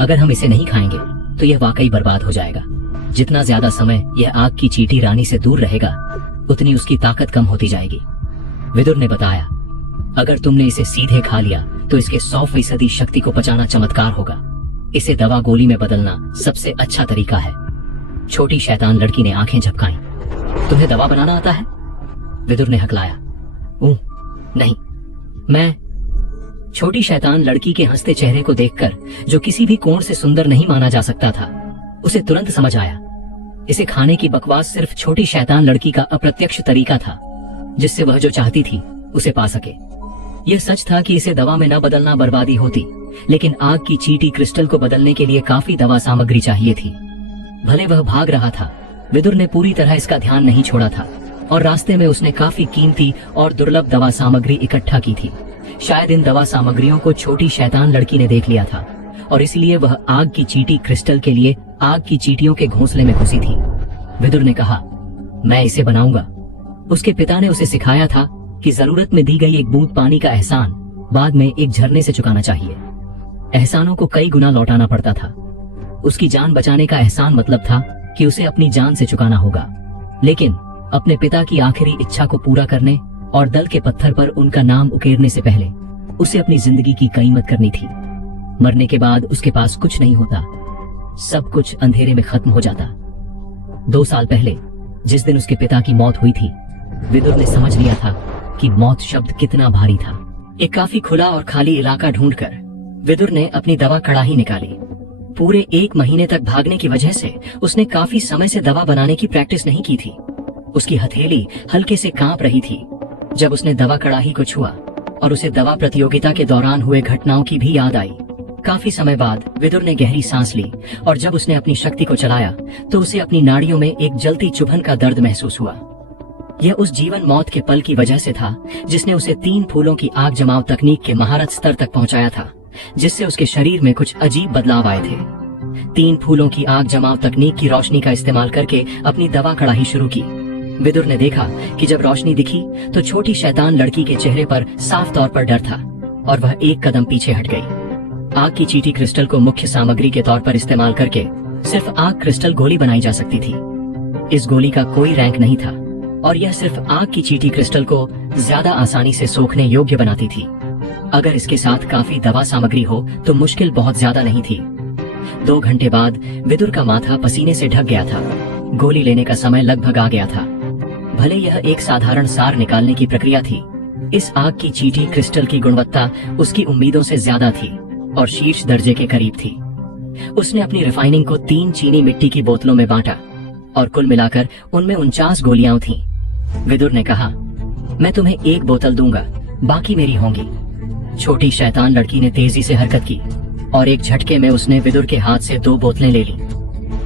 अगर हम इसे नहीं खाएंगे तो यह वाकई बर्बाद हो जाएगा। जितना ज्यादा समय यह आग की चींटी रानी से दूर रहेगा, उतनी उसकी ताकत कम होती जाएगी। विदुर ने बताया, अगर तुमने इसे सीधे खा लिया तो इसके 100% शक्ति को पचाना चमत्कार होगा। इसे दवा गोली में बदलना सबसे अच्छा तरीका है। छोटी शैतान लड़की ने आंखें झपकाई। तुम्हें दवा बनाना आता है? विदुर ने हकलाया। नहीं, मैं। छोटी शैतान लड़की के हंसते चेहरे को देखकर, जो किसी भी कोण से सुंदर नहीं माना जा सकता था, उसे तुरंत समझ आया। इसे खाने की बकवास सिर्फ छोटी शैतान लड़की का अप्रत्यक्ष तरीका था, जिससे वह जो चाहती थी उसे पा सके। यह सच था कि इसे दवा में न बदलना बर्बादी होती, लेकिन आग की चींटी क्रिस्टल को बदलने के लिए काफी दवा सामग्री चाहिए थी। भले वह भाग रहा था, विदुर ने पूरी तरह इसका ध्यान नहीं छोड़ा था और रास्ते में उसने काफी कीमती और दुर्लभ दवा सामग्री इकट्ठा की थी। शायद इन दवा सामग्रियों को छोटी शैतान लड़की ने देख लिया था और इसलिए वह आग की चींटी क्रिस्टल के लिए आग की चींटियों के घोंसले में घुसी थी। विदुर ने कहा, मैं इसे बनाऊंगा। उसके पिता ने उसे सिखाया था कि जरूरत में दी गई एक बूंद पानी का एहसान बाद में एक झरने से चुकाना चाहिए। एहसानों को कई गुना लौटाना पड़ता था। उसकी जान बचाने का एहसान मतलब था कि उसे अपनी जान से चुकाना होगा, लेकिन अपने पिता की आखिरी इच्छा को पूरा करने और दल के पत्थर पर उनका नाम उकेरने से पहले उसे अपनी जिंदगी की कीमत करनी थी। मरने के बाद उसके पास कुछ नहीं होता, सब कुछ अंधेरे में खत्म हो जाता। 2 साल पहले जिस दिन उसके पिता की मौत हुई थी, विदुर ने समझ लिया था कि मौत शब्द कितना भारी था। एक काफी खुला और खाली इलाका ढूंढकर विदुर ने अपनी दवा कड़ाही निकाली। पूरे 1 महीने तक भागने की वजह से उसने काफी समय से दवा बनाने की प्रैक्टिस नहीं की थी। उसकी हथेली हल्के से कांप रही थी जब उसने दवा कड़ाही को छुआ और उसे दवा प्रतियोगिता के दौरान हुए घटनाओं की भी याद आई। काफी समय बाद विदुर ने गहरी सांस ली और जब उसने अपनी शक्ति को चलाया तो उसे अपनी नाड़ियों में एक जलती चुभन का दर्द महसूस हुआ। यह उस जीवन मौत के पल की वजह से था जिसने उसे 3 फूलों की आग जमाव तकनीक के महारत स्तर तक पहुंचाया था, जिससे उसके शरीर में कुछ अजीब बदलाव आए थे। 3 फूलों की आग जमाव तकनीक की रोशनी का इस्तेमाल करके अपनी दवा कड़ाही शुरू की। विदुर ने देखा कि जब रोशनी दिखी तो छोटी शैतान लड़की के चेहरे पर साफ तौर पर डर था और वह 1 कदम पीछे हट गई। आग की चींटी क्रिस्टल को मुख्य सामग्री के तौर पर इस्तेमाल करके सिर्फ आग क्रिस्टल गोली बनाई जा सकती थी। इस गोली का कोई रैंक नहीं था और यह सिर्फ आग की चींटी क्रिस्टल को ज्यादा आसानी से सोखने योग्य बनाती थी। अगर इसके साथ काफी दवा सामग्री हो तो मुश्किल बहुत ज्यादा नहीं थी। 2 घंटे बाद विदुर का माथा पसीने से ढक गया था। गोली लेने का समय लगभग आ गया था। भले यह एक साधारण सार निकालने की प्रक्रिया थी, इस आग की चींटी क्रिस्टल की गुणवत्ता उसकी उम्मीदों से ज्यादा थी और शीर्ष दर्जे के करीब थी। उसने अपनी रिफाइनिंग को 3 चीनी मिट्टी की बोतलों में बांटा और कुल मिलाकर उनमें 49 गोलियां थीं। विदुर ने कहा, मैं तुम्हें 1 बोतल दूंगा, बाकी मेरी होंगी। छोटी शैतान लड़की ने तेजी से हरकत की और एक झटके में उसने विदुर के हाथ से 2 बोतलें ले ली।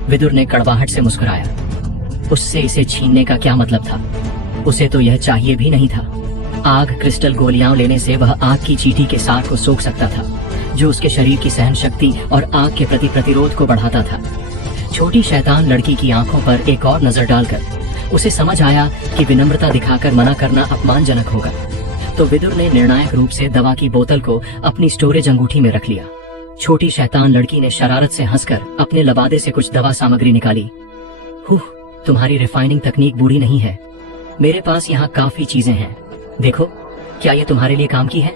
विदुर ने कड़वाहट से मुस्कुराया। उससे इसे छीनने का क्या मतलब था? उसे तो यह चाहिए भी नहीं था। आग क्रिस्टल गोलियां लेने से वह आग की चींटी के सार को सोख सकता था, जो उसके शरीर की सहन शक्ति और आग के प्रति प्रतिरोध को बढ़ाता था। छोटी शैतान लड़की की आंखों पर एक और नजर डालकर उसे समझ आया कि विनम्रता दिखाकर मना करना अपमानजनक होगा। तो विदुर ने निर्णायक रूप से दवा की बोतल को अपनी स्टोरेज अंगूठी में रख लिया। छोटी शैतान लड़की ने शरारत से हंसकर अपने लबादे से कुछ दवा सामग्री निकाली। तुम्हारी रिफाइनिंग तकनीक बुरी नहीं है। मेरे पास यहाँ काफी चीजें हैं, देखो, क्या ये तुम्हारे लिए काम की है?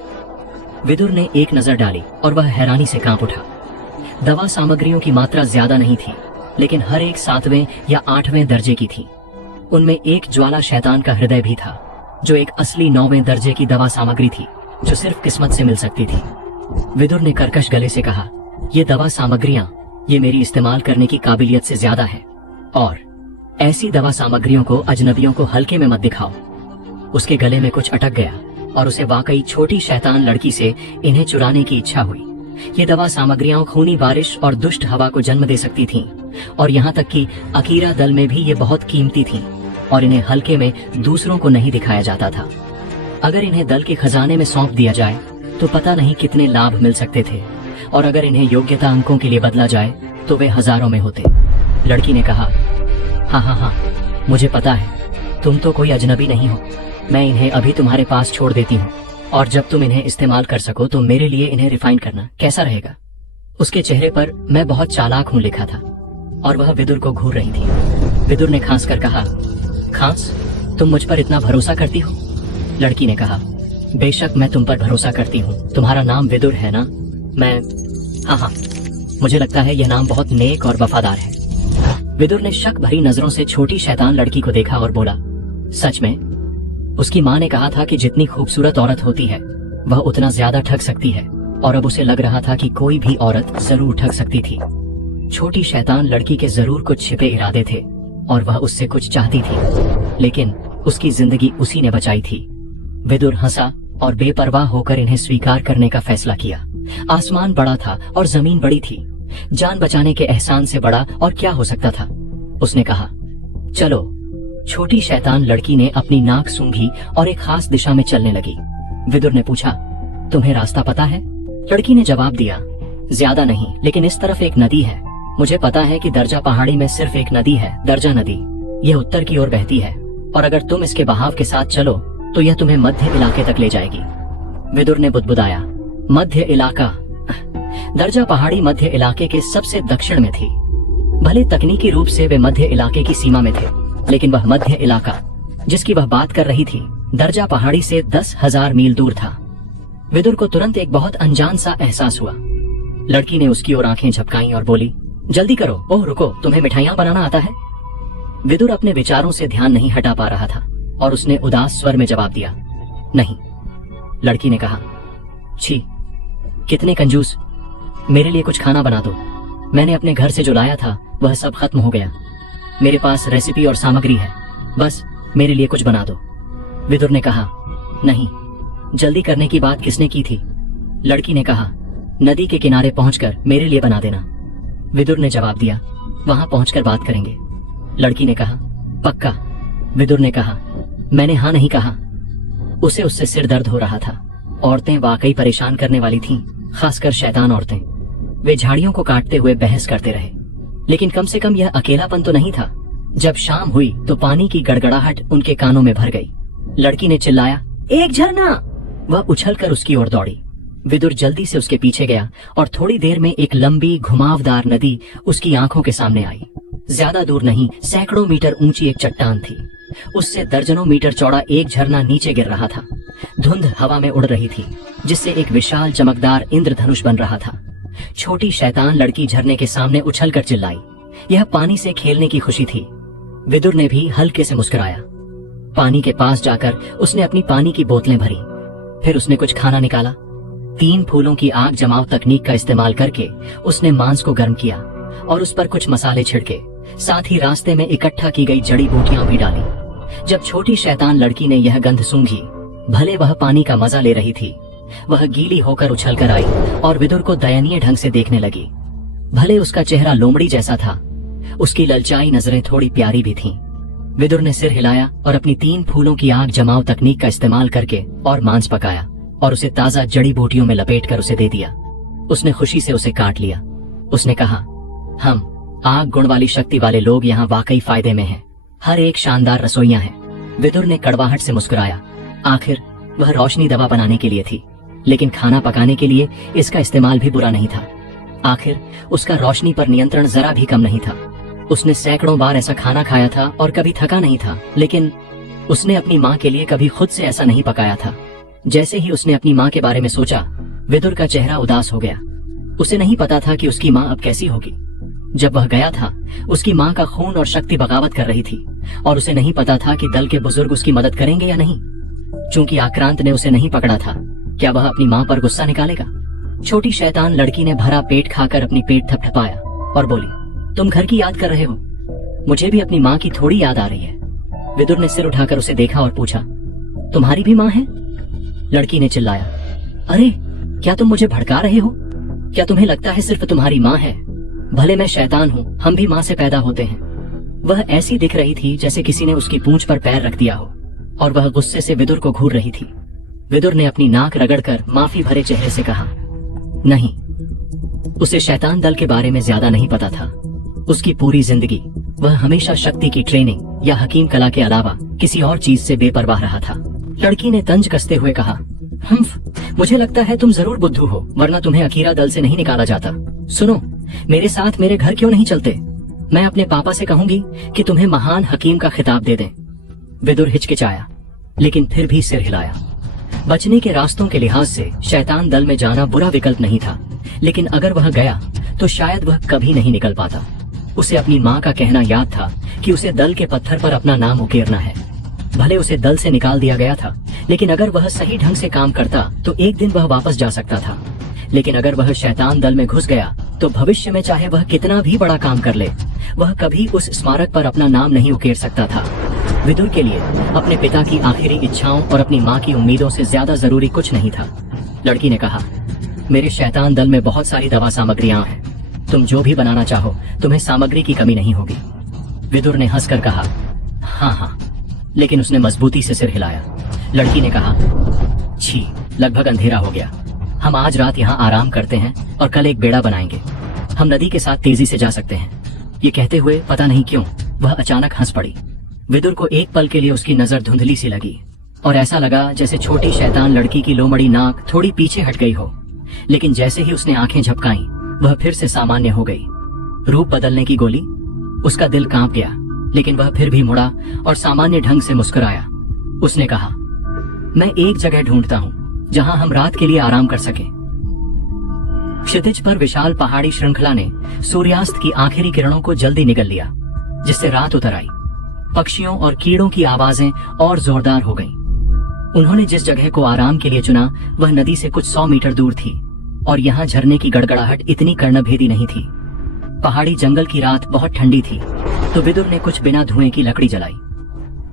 विदुर ने एक नजर डाली और वह हैरानी से कांप उठा। दवा सामग्रियों की मात्रा ज्यादा नहीं थी, लेकिन हर एक 7वें या 8वें दर्जे की थी। उनमें एक ज्वाला शैतान का हृदय भी था, जो एक असली 9वें दर्जे की दवा सामग्री थी, जो सिर्फ किस्मत से मिल सकती थी। विदुर ने कर्कश गले से कहा, ये दवा सामग्रियां, ये मेरी इस्तेमाल करने की काबिलियत से ज्यादा है, और ऐसी दवा सामग्रियों को अजनबियों को हल्के में मत दिखाओ। उसके गले में कुछ अटक गया और उसे वाकई छोटी शैतान लड़की से इन्हें चुराने की इच्छा हुई। ये दवा सामग्रियां खूनी बारिश और दुष्ट हवा को जन्म दे सकती थीं, और यहाँ तक कि अकीरा दल में भी ये बहुत कीमती थीं, और इन्हें हल्के में दूसरों को नहीं दिखाया जाता था। अगर इन्हें दल के खजाने में सौंप दिया जाए तो पता नहीं कितने लाभ मिल सकते थे, और अगर इन्हें योग्यता अंकों के लिए बदला जाए तो वे हजारों में होते। लड़की ने कहा, हाँ, मुझे पता है, तुम तो कोई अजनबी नहीं हो। मैं इन्हें अभी तुम्हारे पास छोड़ देती हूँ, और जब तुम इन्हें इस्तेमाल कर सको तो मेरे लिए इन्हें रिफाइन करना कैसा रहेगा? उसके चेहरे पर मैं बहुत चालाक हूँ लिखा था, और वह विदुर को घूर रही थी। विदुर ने खांस कर कहा, खांस, तुम मुझ पर इतना भरोसा करती हो? लड़की ने कहा, बेशक मैं तुम पर भरोसा करती हूँ। तुम्हारा नाम विदुर है ना? हाँ, मुझे लगता है यह नाम बहुत नेक और वफादार है। विदुर ने शक भरी नजरों से छोटी शैतान लड़की को देखा और बोला, सच में? उसकी माँ ने कहा था कि जितनी खूबसूरत औरत होती है वह उतना ज्यादा ठग सकती है, और अब उसे लग रहा था कि कोई भी औरत जरूर ठग सकती थी। छोटी शैतान लड़की के जरूर कुछ छिपे इरादे थे, और वह उससे कुछ चाहती थी, लेकिन उसकी जिंदगी उसी ने बचाई थी। विदुर हंसा और बेपरवाह होकर इन्हें स्वीकार करने का फैसला किया। आसमान बड़ा था और जमीन बड़ी थी, जान बचाने के एहसान से बड़ा और क्या हो सकता था। उसने कहा, चलो। छोटी शैतान लड़की ने अपनी नाक सूंघी और एक खास दिशा में चलने लगी। विदुर ने पूछा, तुम्हें रास्ता पता है? लड़की ने जवाब दिया, ज्यादा नहीं, लेकिन इस तरफ एक नदी है। मुझे पता है कि दर्जा पहाड़ी में सिर्फ एक नदी है, दर्जा नदी। यह उत्तर की ओर बहती है, और अगर तुम इसके बहाव के साथ चलो तो यह तुम्हें मध्य इलाके तक ले जाएगी। विदुर ने बुदबुदाया, मध्य इलाका? दर्जा पहाड़ी मध्य इलाके के सबसे दक्षिण में थी। भले तकनीकी रूप से वे मध्य इलाके की सीमा में थे, लेकिन वह मध्य इलाका जिसकी वह बात कर रही थी दर्जा पहाड़ी से 10,000 मील दूर था। विदुर को तुरंत एक बहुत अनजान सा एहसास हुआ। लड़की ने उसकी ओर आंखें झपकाईं और बोली, जल्दी करो। ओह रुको, तुम्हें मिठाइयां बनाना आता है? विदुर अपने विचारों से ध्यान नहीं हटा पा रहा था, और उसने उदास स्वर में जवाब दिया, नहीं। लड़की ने कहा, छी, कितने कंजूस। मेरे लिए कुछ खाना बना दो। मैंने अपने घर से जो लाया था वह सब खत्म हो गया। मेरे पास रेसिपी और सामग्री है, बस मेरे लिए कुछ बना दो। विदुर ने कहा, नहीं। जल्दी करने की बात किसने की थी? लड़की ने कहा, नदी के किनारे पहुंचकर मेरे लिए बना देना। विदुर ने जवाब दिया, वहां पहुंचकर बात करेंगे। लड़की ने कहा, पक्का? विदुर ने कहा, मैंने हाँ नहीं कहा। उसे उससे सिर दर्द हो रहा था। औरतें वाकई परेशान करने वाली थीं, खासकर शैतान औरतें। वे झाड़ियों को काटते हुए बहस करते रहे, लेकिन कम से कम यह अकेलापन तो नहीं था। जब शाम हुई तो पानी की गड़गड़ाहट उनके कानों में भर गई। लड़की ने चिल्लाया, एक झरना! वह उछलकर उसकी ओर दौड़ी। विदुर जल्दी से उसके पीछे गया, और थोड़ी देर में एक लंबी घुमावदार नदी उसकी आंखों के सामने आई। ज्यादा दूर नहीं, सैकड़ों मीटर ऊंची एक चट्टान थी। उससे दर्जनों मीटर चौड़ा एक झरना नीचे गिर रहा था। धुंध हवा में उड़ रही थी, जिससे एक विशाल चमकदार इंद्रधनुष बन रहा था। छोटी शैतान लड़की झरने के सामने उछलकर चिल्लाई। यह पानी से खेलने की खुशी थी। विदुर ने भी हल्के से मुस्कुराया। पानी के पास जाकर उसने अपनी पानी की बोतलें भरी। फिर उसने कुछ खाना निकाला। 3 फूलों की आग जमाव तकनीक का इस्तेमाल करके उसने मांस को गर्म किया और उस पर कुछ मसाले छिड़के। साथ ही रास्ते में इकट्ठा की गई जड़ी बूटियां भी डाली। जब छोटी शैतान लड़की ने यह गंध सूंघी, भले वह पानी का मजा ले रही थी, वह गीली होकर उछलकर आई और विदुर को दयनीय ढंग से देखने लगी। भले उसका चेहरा लोमड़ी जैसा था, उसकी ललचाई नजरें थोड़ी प्यारी भी थीं। विदुर ने सिर हिलाया और अपनी 3 फूलों की आग जमाव तकनीक का इस्तेमाल करके और मांस पकाया और उसे ताजा जड़ी बूटियों में लपेटकर उसे दे दिया। उसने खुशी से उसे काट लिया। उसने कहा, हम आग गुण वाली शक्ति वाले लोग यहाँ वाकई फायदे में हैं। हर एक शानदार रसोइयां हैं। विदुर ने कड़वाहट से मुस्कुराया। आखिर वह रोशनी दवा बनाने के लिए थी, लेकिन खाना पकाने के लिए इसका इस्तेमाल भी बुरा नहीं था। आखिर उसका रोशनी पर नियंत्रण जरा भी कम नहीं था। उसने सैकड़ों बार ऐसा खाना खाया था और कभी थका नहीं था, लेकिन उसने अपनी माँ के लिए कभी खुद से ऐसा नहीं पकाया था। जैसे ही उसने अपनी माँ के बारे में सोचा, विदुर का चेहरा उदास हो गया। उसे नहीं पता था कि उसकी माँ अब कैसी होगी। जब वह गया था, उसकी माँ का खून और शक्ति बगावत कर रही थी और उसे नहीं पता था कि दल के बुजुर्ग उसकी मदद करेंगे या नहीं। चूंकि आक्रांत ने उसे नहीं पकड़ा था, क्या वह अपनी माँ पर गुस्सा निकालेगा? छोटी शैतान लड़की ने भरा पेट खाकर अपनी पेट थपथपाया और बोली, तुम घर की याद कर रहे हो? मुझे भी अपनी माँ की थोड़ी याद आ रही है। विदुर ने सिर उठाकर उसे देखा और पूछा, तुम्हारी भी माँ है? लड़की ने चिल्लाया, अरे क्या तुम मुझे भड़का रहे हो? क्या तुम्हें लगता है सिर्फ तुम्हारी माँ है? भले मैं शैतान हूँ, हम भी माँ से पैदा होते हैं। वह ऐसी दिख रही थी जैसे किसी ने उसकी पूंछ पर पैर रख दिया हो, और वह गुस्से से विदुर को घूर रही थी। विदुर ने अपनी नाक रगड़कर माफी भरे चेहरे से कहा, नहीं, उसे शैतान दल के बारे में ज्यादा नहीं पता था। उसकी पूरी जिंदगी वह हमेशा शक्ति की ट्रेनिंग या हकीम कला के अलावा किसी और चीज से बेपरवाह रहा था। लड़की ने तंज कसते हुए कहा, मुझे लगता है तुम जरूर बुद्धू हो, वरना तुम्हें अकीरा दल से नहीं निकाला जाता। सुनो, मेरे साथ मेरे घर क्यों नहीं चलते? मैं अपने पापा से कहूंगी कि तुम्हें महान हकीम का खिताब दे दें। विदुर हिचकिचाया, लेकिन फिर भी सिर हिलाया। बचने के रास्तों के लिहाज से शैतान दल में जाना बुरा विकल्प नहीं था, लेकिन अगर वह गया तो शायद वह कभी नहीं निकल पाता। उसे अपनी माँ का कहना याद था कि उसे दल के पत्थर पर अपना नाम उकेरना है। भले उसे दल से निकाल दिया गया था, लेकिन अगर वह सही ढंग से काम करता तो एक दिन वह वापस जा सकता था। लेकिन अगर वह शैतान दल में घुस गया तो भविष्य में चाहे वह कितना भी बड़ा काम कर ले, वह कभी उस स्मारक पर अपना नाम नहीं उकेर सकता था। विदुर के लिए अपने पिता की आखिरी इच्छाओं और अपनी माँ की उम्मीदों से ज्यादा जरूरी कुछ नहीं था। लड़की ने कहा, मेरे शैतान दल में बहुत सारी दवा सामग्रियां हैं, तुम जो भी बनाना चाहो तुम्हें सामग्री की कमी नहीं होगी। विदुर ने हंसकर कहा, हाँ हाँ, लेकिन उसने मजबूती से सिर हिलाया। लड़की ने कहा, छी, लगभग अंधेरा हो गया, हम आज रात यहाँ आराम करते हैं और कल एक बेड़ा बनाएंगे। हम नदी के साथ तेजी से जा सकते हैं। ये कहते हुए पता नहीं क्यों वह अचानक हंस पड़ी। विदुर को एक पल के लिए उसकी नजर धुंधली सी लगी और ऐसा लगा जैसे छोटी शैतान लड़की की लोमड़ी नाक थोड़ी पीछे हट गई हो। लेकिन जैसे ही उसने आंखें झपकाईं, वह फिर से सामान्य हो गई। रूप बदलने की गोली? उसका दिल कांप गया, लेकिन वह फिर भी मुड़ा और सामान्य ढंग से मुस्कुराया। उसने कहा, मैं एक जगह ढूंढता हूँ जहां हम रात के लिए आराम कर सकें। क्षितिज पर विशाल पहाड़ी श्रृंखला ने सूर्यास्त की आखिरी किरणों को जल्दी निगल लिया, जिससे रात उतर आई। पक्षियों और कीड़ों की आवाजें और जोरदार हो गईं। उन्होंने जिस जगह को आराम के लिए चुना वह नदी से कुछ 100 मीटर दूर थी, और यहाँ झरने की गड़गड़ाहट इतनी कर्णभेदी नहीं थी। पहाड़ी जंगल की रात बहुत ठंडी थी, तो विदुर ने कुछ बिना धुएं की लकड़ी जलाई।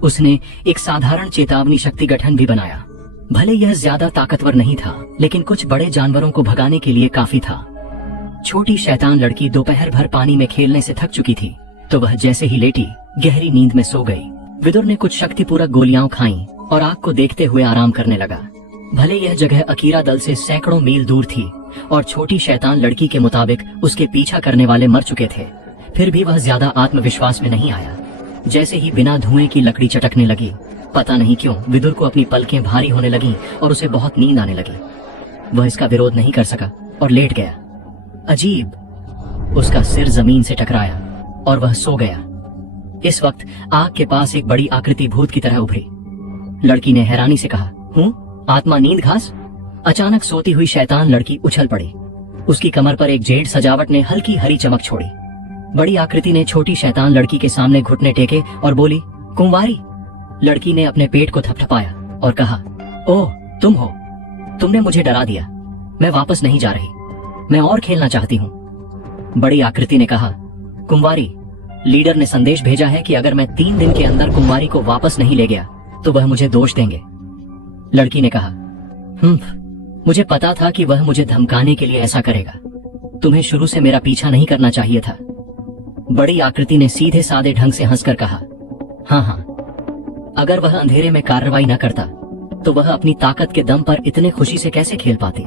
उसने एक साधारण चेतावनी शक्ति गठन भी बनाया। भले यह ज्यादा ताकतवर नहीं था, लेकिन कुछ बड़े जानवरों को भगाने के लिए काफी था। छोटी शैतान लड़की दोपहर भर पानी में खेलने से थक चुकी थी, तो वह जैसे ही लेटी गहरी नींद में सो गई। विदुर ने कुछ शक्तिपूरक गोलियां खाईं और आग को देखते हुए आराम करने लगा। भले यह जगह अकीरा दल से सैकड़ों मील दूर थी और छोटी शैतान लड़की के मुताबिक उसके पीछा करने वाले मर चुके थे, फिर भी वह ज्यादा आत्मविश्वास में नहीं आया। जैसे ही बिना धुएं की लकड़ी चटकने लगी, पता नहीं क्यों विदुर को अपनी पलकें भारी होने लगीं और उसे बहुत नींद आने लगी। वह इसका विरोध नहीं कर सका और लेट गया। अजीब, उसका सिर जमीन से टकराया और वह सो गया। इस वक्त आग के पास एक बड़ी आकृति भूत की तरह उभरी। लड़की ने हैरानी से कहा, हूँ आत्मा नींद घास? अचानक सोती हुई शैतान लड़की उछल पड़ी। उसकी कमर पर एक जेड सजावट ने हल्की हरी चमक छोड़ी। बड़ी आकृति ने छोटी शैतान लड़की के सामने घुटने टेके और बोली, कुंवारी। लड़की ने अपने पेट को थपथपाया और कहा, ओह, तुम हो। तुमने मुझे डरा दिया। मैं वापस नहीं जा रही, मैं और खेलना चाहती हूँ। बड़ी आकृति ने कहा, कुंवारी, लीडर ने संदेश भेजा है कि अगर मैं 3 दिन के अंदर कुंवारी को वापस नहीं ले गया तो वह मुझे दोष देंगे। लड़की ने कहा, मुझे पता था कि वह मुझे धमकाने के लिए ऐसा करेगा। तुम्हें शुरू से मेरा पीछा नहीं करना चाहिए था। बड़ी आकृति ने सीधे सादे ढंग से हंसकर कहा, हाँ, अगर वह अंधेरे में कार्रवाई न करता तो वह अपनी ताकत के दम पर इतने खुशी से कैसे खेल पाती।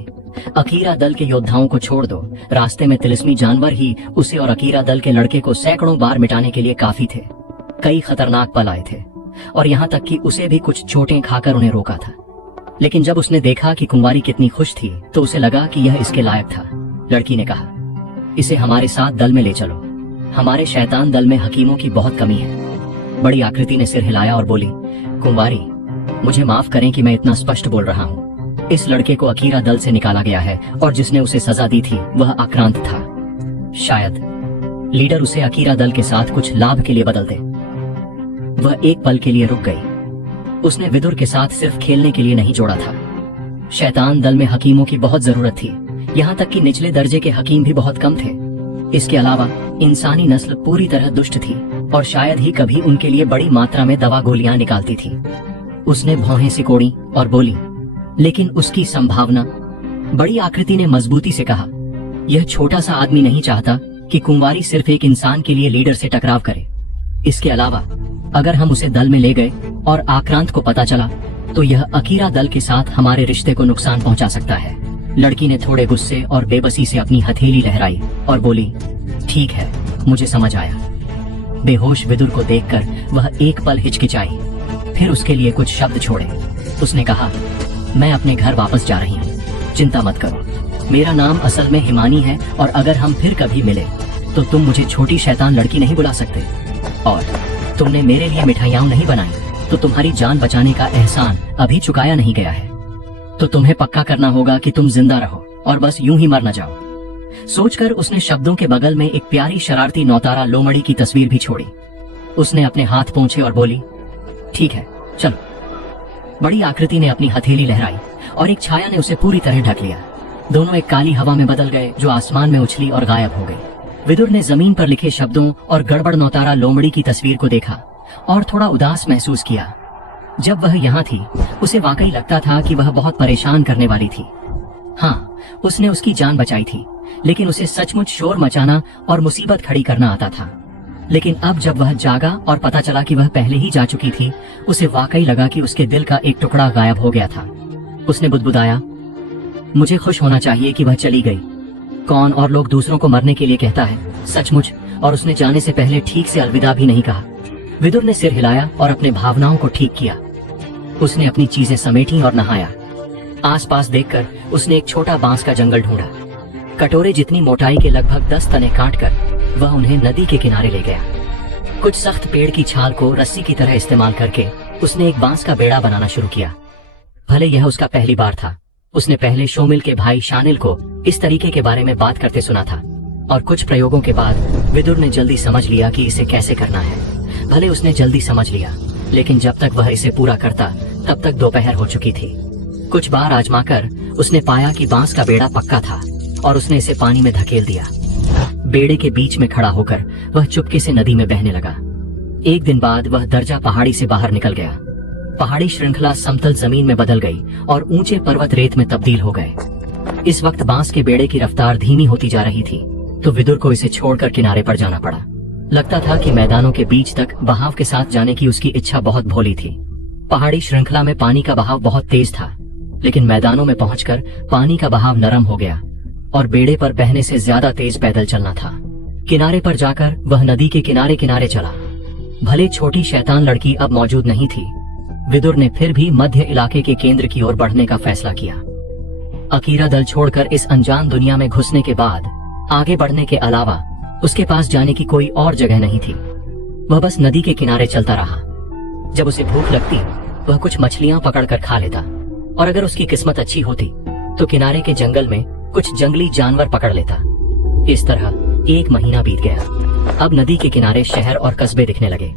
अकीरा दल के योद्धाओं को छोड़ दो, रास्ते में तिलिस्मी जानवर ही उसे और अकीरा दल के लड़के को सैकड़ों बार मिटाने के लिए काफी थे। कई खतरनाक पल आए थे और यहाँ तक कि उसे भी कुछ चोटें खाकर उन्हें रोका था। लेकिन जब उसने देखा कि कुंवारी कितनी खुश थी तो उसे लगा कि यह इसके लायक था। लड़की ने कहा, इसे हमारे साथ दल में ले चलो। हमारे शैतान दल में हकीमों की बहुत कमी है। बड़ी आकृति ने सिर हिलाया और बोली, कुंवारी, मुझे माफ करें कि मैं इतना स्पष्ट बोल रहा हूँ। इस लड़के को अकीरा दल से निकाला गया है और जिसने उसे सजा दी थी वह आक्रांत था। शायद लीडर उसे अकीरा दल के साथ कुछ लाभ के लिए बदल दे। वह एक पल के लिए रुक गई। उसने विदुर के साथ सिर्फ खेलने के लिए नहीं जोड़ा था। शैतान दल में हकीमों की बहुत जरूरत थी, यहाँ तक कि निचले दर्जे के हकीम भी बहुत कम थे। इसके अलावा इंसानी नस्ल पूरी तरह दुष्ट थी और शायद ही कभी उनके लिए बड़ी मात्रा में दवा गोलियां निकालती थी। उसने भौहें सिकोड़ी और बोली, लेकिन उसकी संभावना। बड़ी आकृति ने मजबूती से कहा, यह छोटा सा आदमी नहीं चाहता कि कुंवारी सिर्फ एक इंसान के लिए लीडर से टकराव करे। इसके अलावा अगर हम उसे दल में ले गए और आक्रांत को पता चला तो यह अकीरा दल के साथ हमारे रिश्ते को नुकसान पहुंचा सकता है। लड़की ने थोड़े गुस्से और बेबसी से अपनी हथेली लहराई और बोली, ठीक है, मुझे समझ आया। बेहोश विदुर को देखकर वह एक पल हिचकिचाई, फिर उसके लिए कुछ शब्द छोड़े। उसने कहा, मैं अपने घर वापस जा रही हूँ, चिंता मत करो। मेरा नाम असल में हिमानी है और अगर हम फिर कभी मिले तो तुम मुझे छोटी शैतान लड़की नहीं बुला सकते। और तुमने मेरे लिए मिठाइयाँ नहीं बनाई तो तुम्हारी जान बचाने का एहसान अभी चुकाया नहीं गया है। तो तुम्हें पक्का करना होगा कि तुम जिंदा रहो और बस यूं ही मर न जाओ। सोचकर उसने शब्दों के बगल में एक प्यारी शरारती नौतारा लोमड़ी की तस्वीर भी छोड़ी। उसने अपने हाथ पोंछे और बोली, ठीक है, चलो। बड़ी आकृति ने अपनी हथेली लहराई और एक छाया ने उसे पूरी तरह ढक लिया। दोनों एक काली हवा में बदल गए जो आसमान में उछली और गायब हो गई। विदुर ने जमीन पर लिखे शब्दों और गड़बड़ नौतारा लोमड़ी की तस्वीर को देखा और थोड़ा उदास महसूस किया। जब वह यहाँ थी उसे वाकई लगता था कि वह बहुत परेशान करने वाली थी। हाँ, उसने उसकी जान बचाई थी, लेकिन उसे सचमुच शोर मचाना और मुसीबत खड़ी करना आता था। लेकिन अब जब वह जागा और पता चला कि वह पहले ही जा चुकी थी, उसे वाकई लगा कि उसके दिल का एक टुकड़ा गायब हो गया था। उसने बुदबुदाया, मुझे खुश होना चाहिए कि वह चली गई। कौन और लोग दूसरों को मरने के लिए कहता है, सचमुच। और उसने जाने से पहले ठीक से अलविदा भी नहीं कहा। विदुर ने सिर हिलाया और अपने भावनाओं को ठीक किया। उसने अपनी चीजें समेटी और नहाया। आसपास देखकर उसने एक छोटा बांस का जंगल ढूंढा। कटोरे जितनी मोटाई के लगभग 10 तने काटकर वह उन्हें नदी के किनारे ले गया। कुछ सख्त पेड़ की छाल को रस्सी की तरह इस्तेमाल करके उसने एक बांस का बेड़ा बनाना शुरू किया। भले यह उसका पहली बार था, उसने पहले शोमिल के भाई शानिल को इस तरीके के बारे में बात करते सुना था और कुछ प्रयोगों के बाद विदुर ने जल्दी समझ लिया कि इसे कैसे करना है। भले उसने जल्दी समझ लिया, लेकिन जब तक वह इसे पूरा करता तब तक दोपहर हो चुकी थी। कुछ बार आजमाकर उसने पाया कि बांस का बेड़ा पक्का था और उसने इसे पानी में धकेल दिया। बेड़े के बीच में खड़ा होकर वह चुपके से नदी में बहने लगा। एक दिन बाद वह दर्जा पहाड़ी से बाहर निकल गया। पहाड़ी श्रृंखला समतल जमीन में बदल गई और ऊंचे पर्वत रेत में तब्दील हो गए। इस वक्त बांस के बेड़े की रफ्तार धीमी होती जा रही थी, तो विदुर को इसे छोड़कर किनारे पर जाना पड़ा। लगता था कि मैदानों के बीच तक बहाव के साथ जाने की उसकी इच्छा बहुत भोली थी। पहाड़ी श्रृंखला में पानी का बहाव बहुत तेज था, लेकिन मैदानों में पहुंचकर पानी का बहाव नरम हो गया और बेड़े पर बहने से ज्यादा तेज पैदल चलना था। किनारे पर जाकर वह नदी के किनारे किनारे चला। भले छोटी शैतान लड़की अब मौजूद नहीं थी, विदुर ने फिर भी मध्य इलाके के केंद्र की ओर बढ़ने का फैसला किया। अकीरा दल छोड़कर इस अनजान दुनिया में घुसने के बाद आगे बढ़ने के अलावा उसके पास जाने की कोई और जगह नहीं थी। वह बस नदी के किनारे चलता रहा। जब उसे भूख लगती वह कुछ मछलियां पकड़कर खा लेता और अगर उसकी किस्मत अच्छी होती तो किनारे के जंगल में कुछ जंगली जानवर पकड़ लेता। इस तरह 1 महीना बीत गया। अब नदी के किनारे शहर और कस्बे दिखने लगे।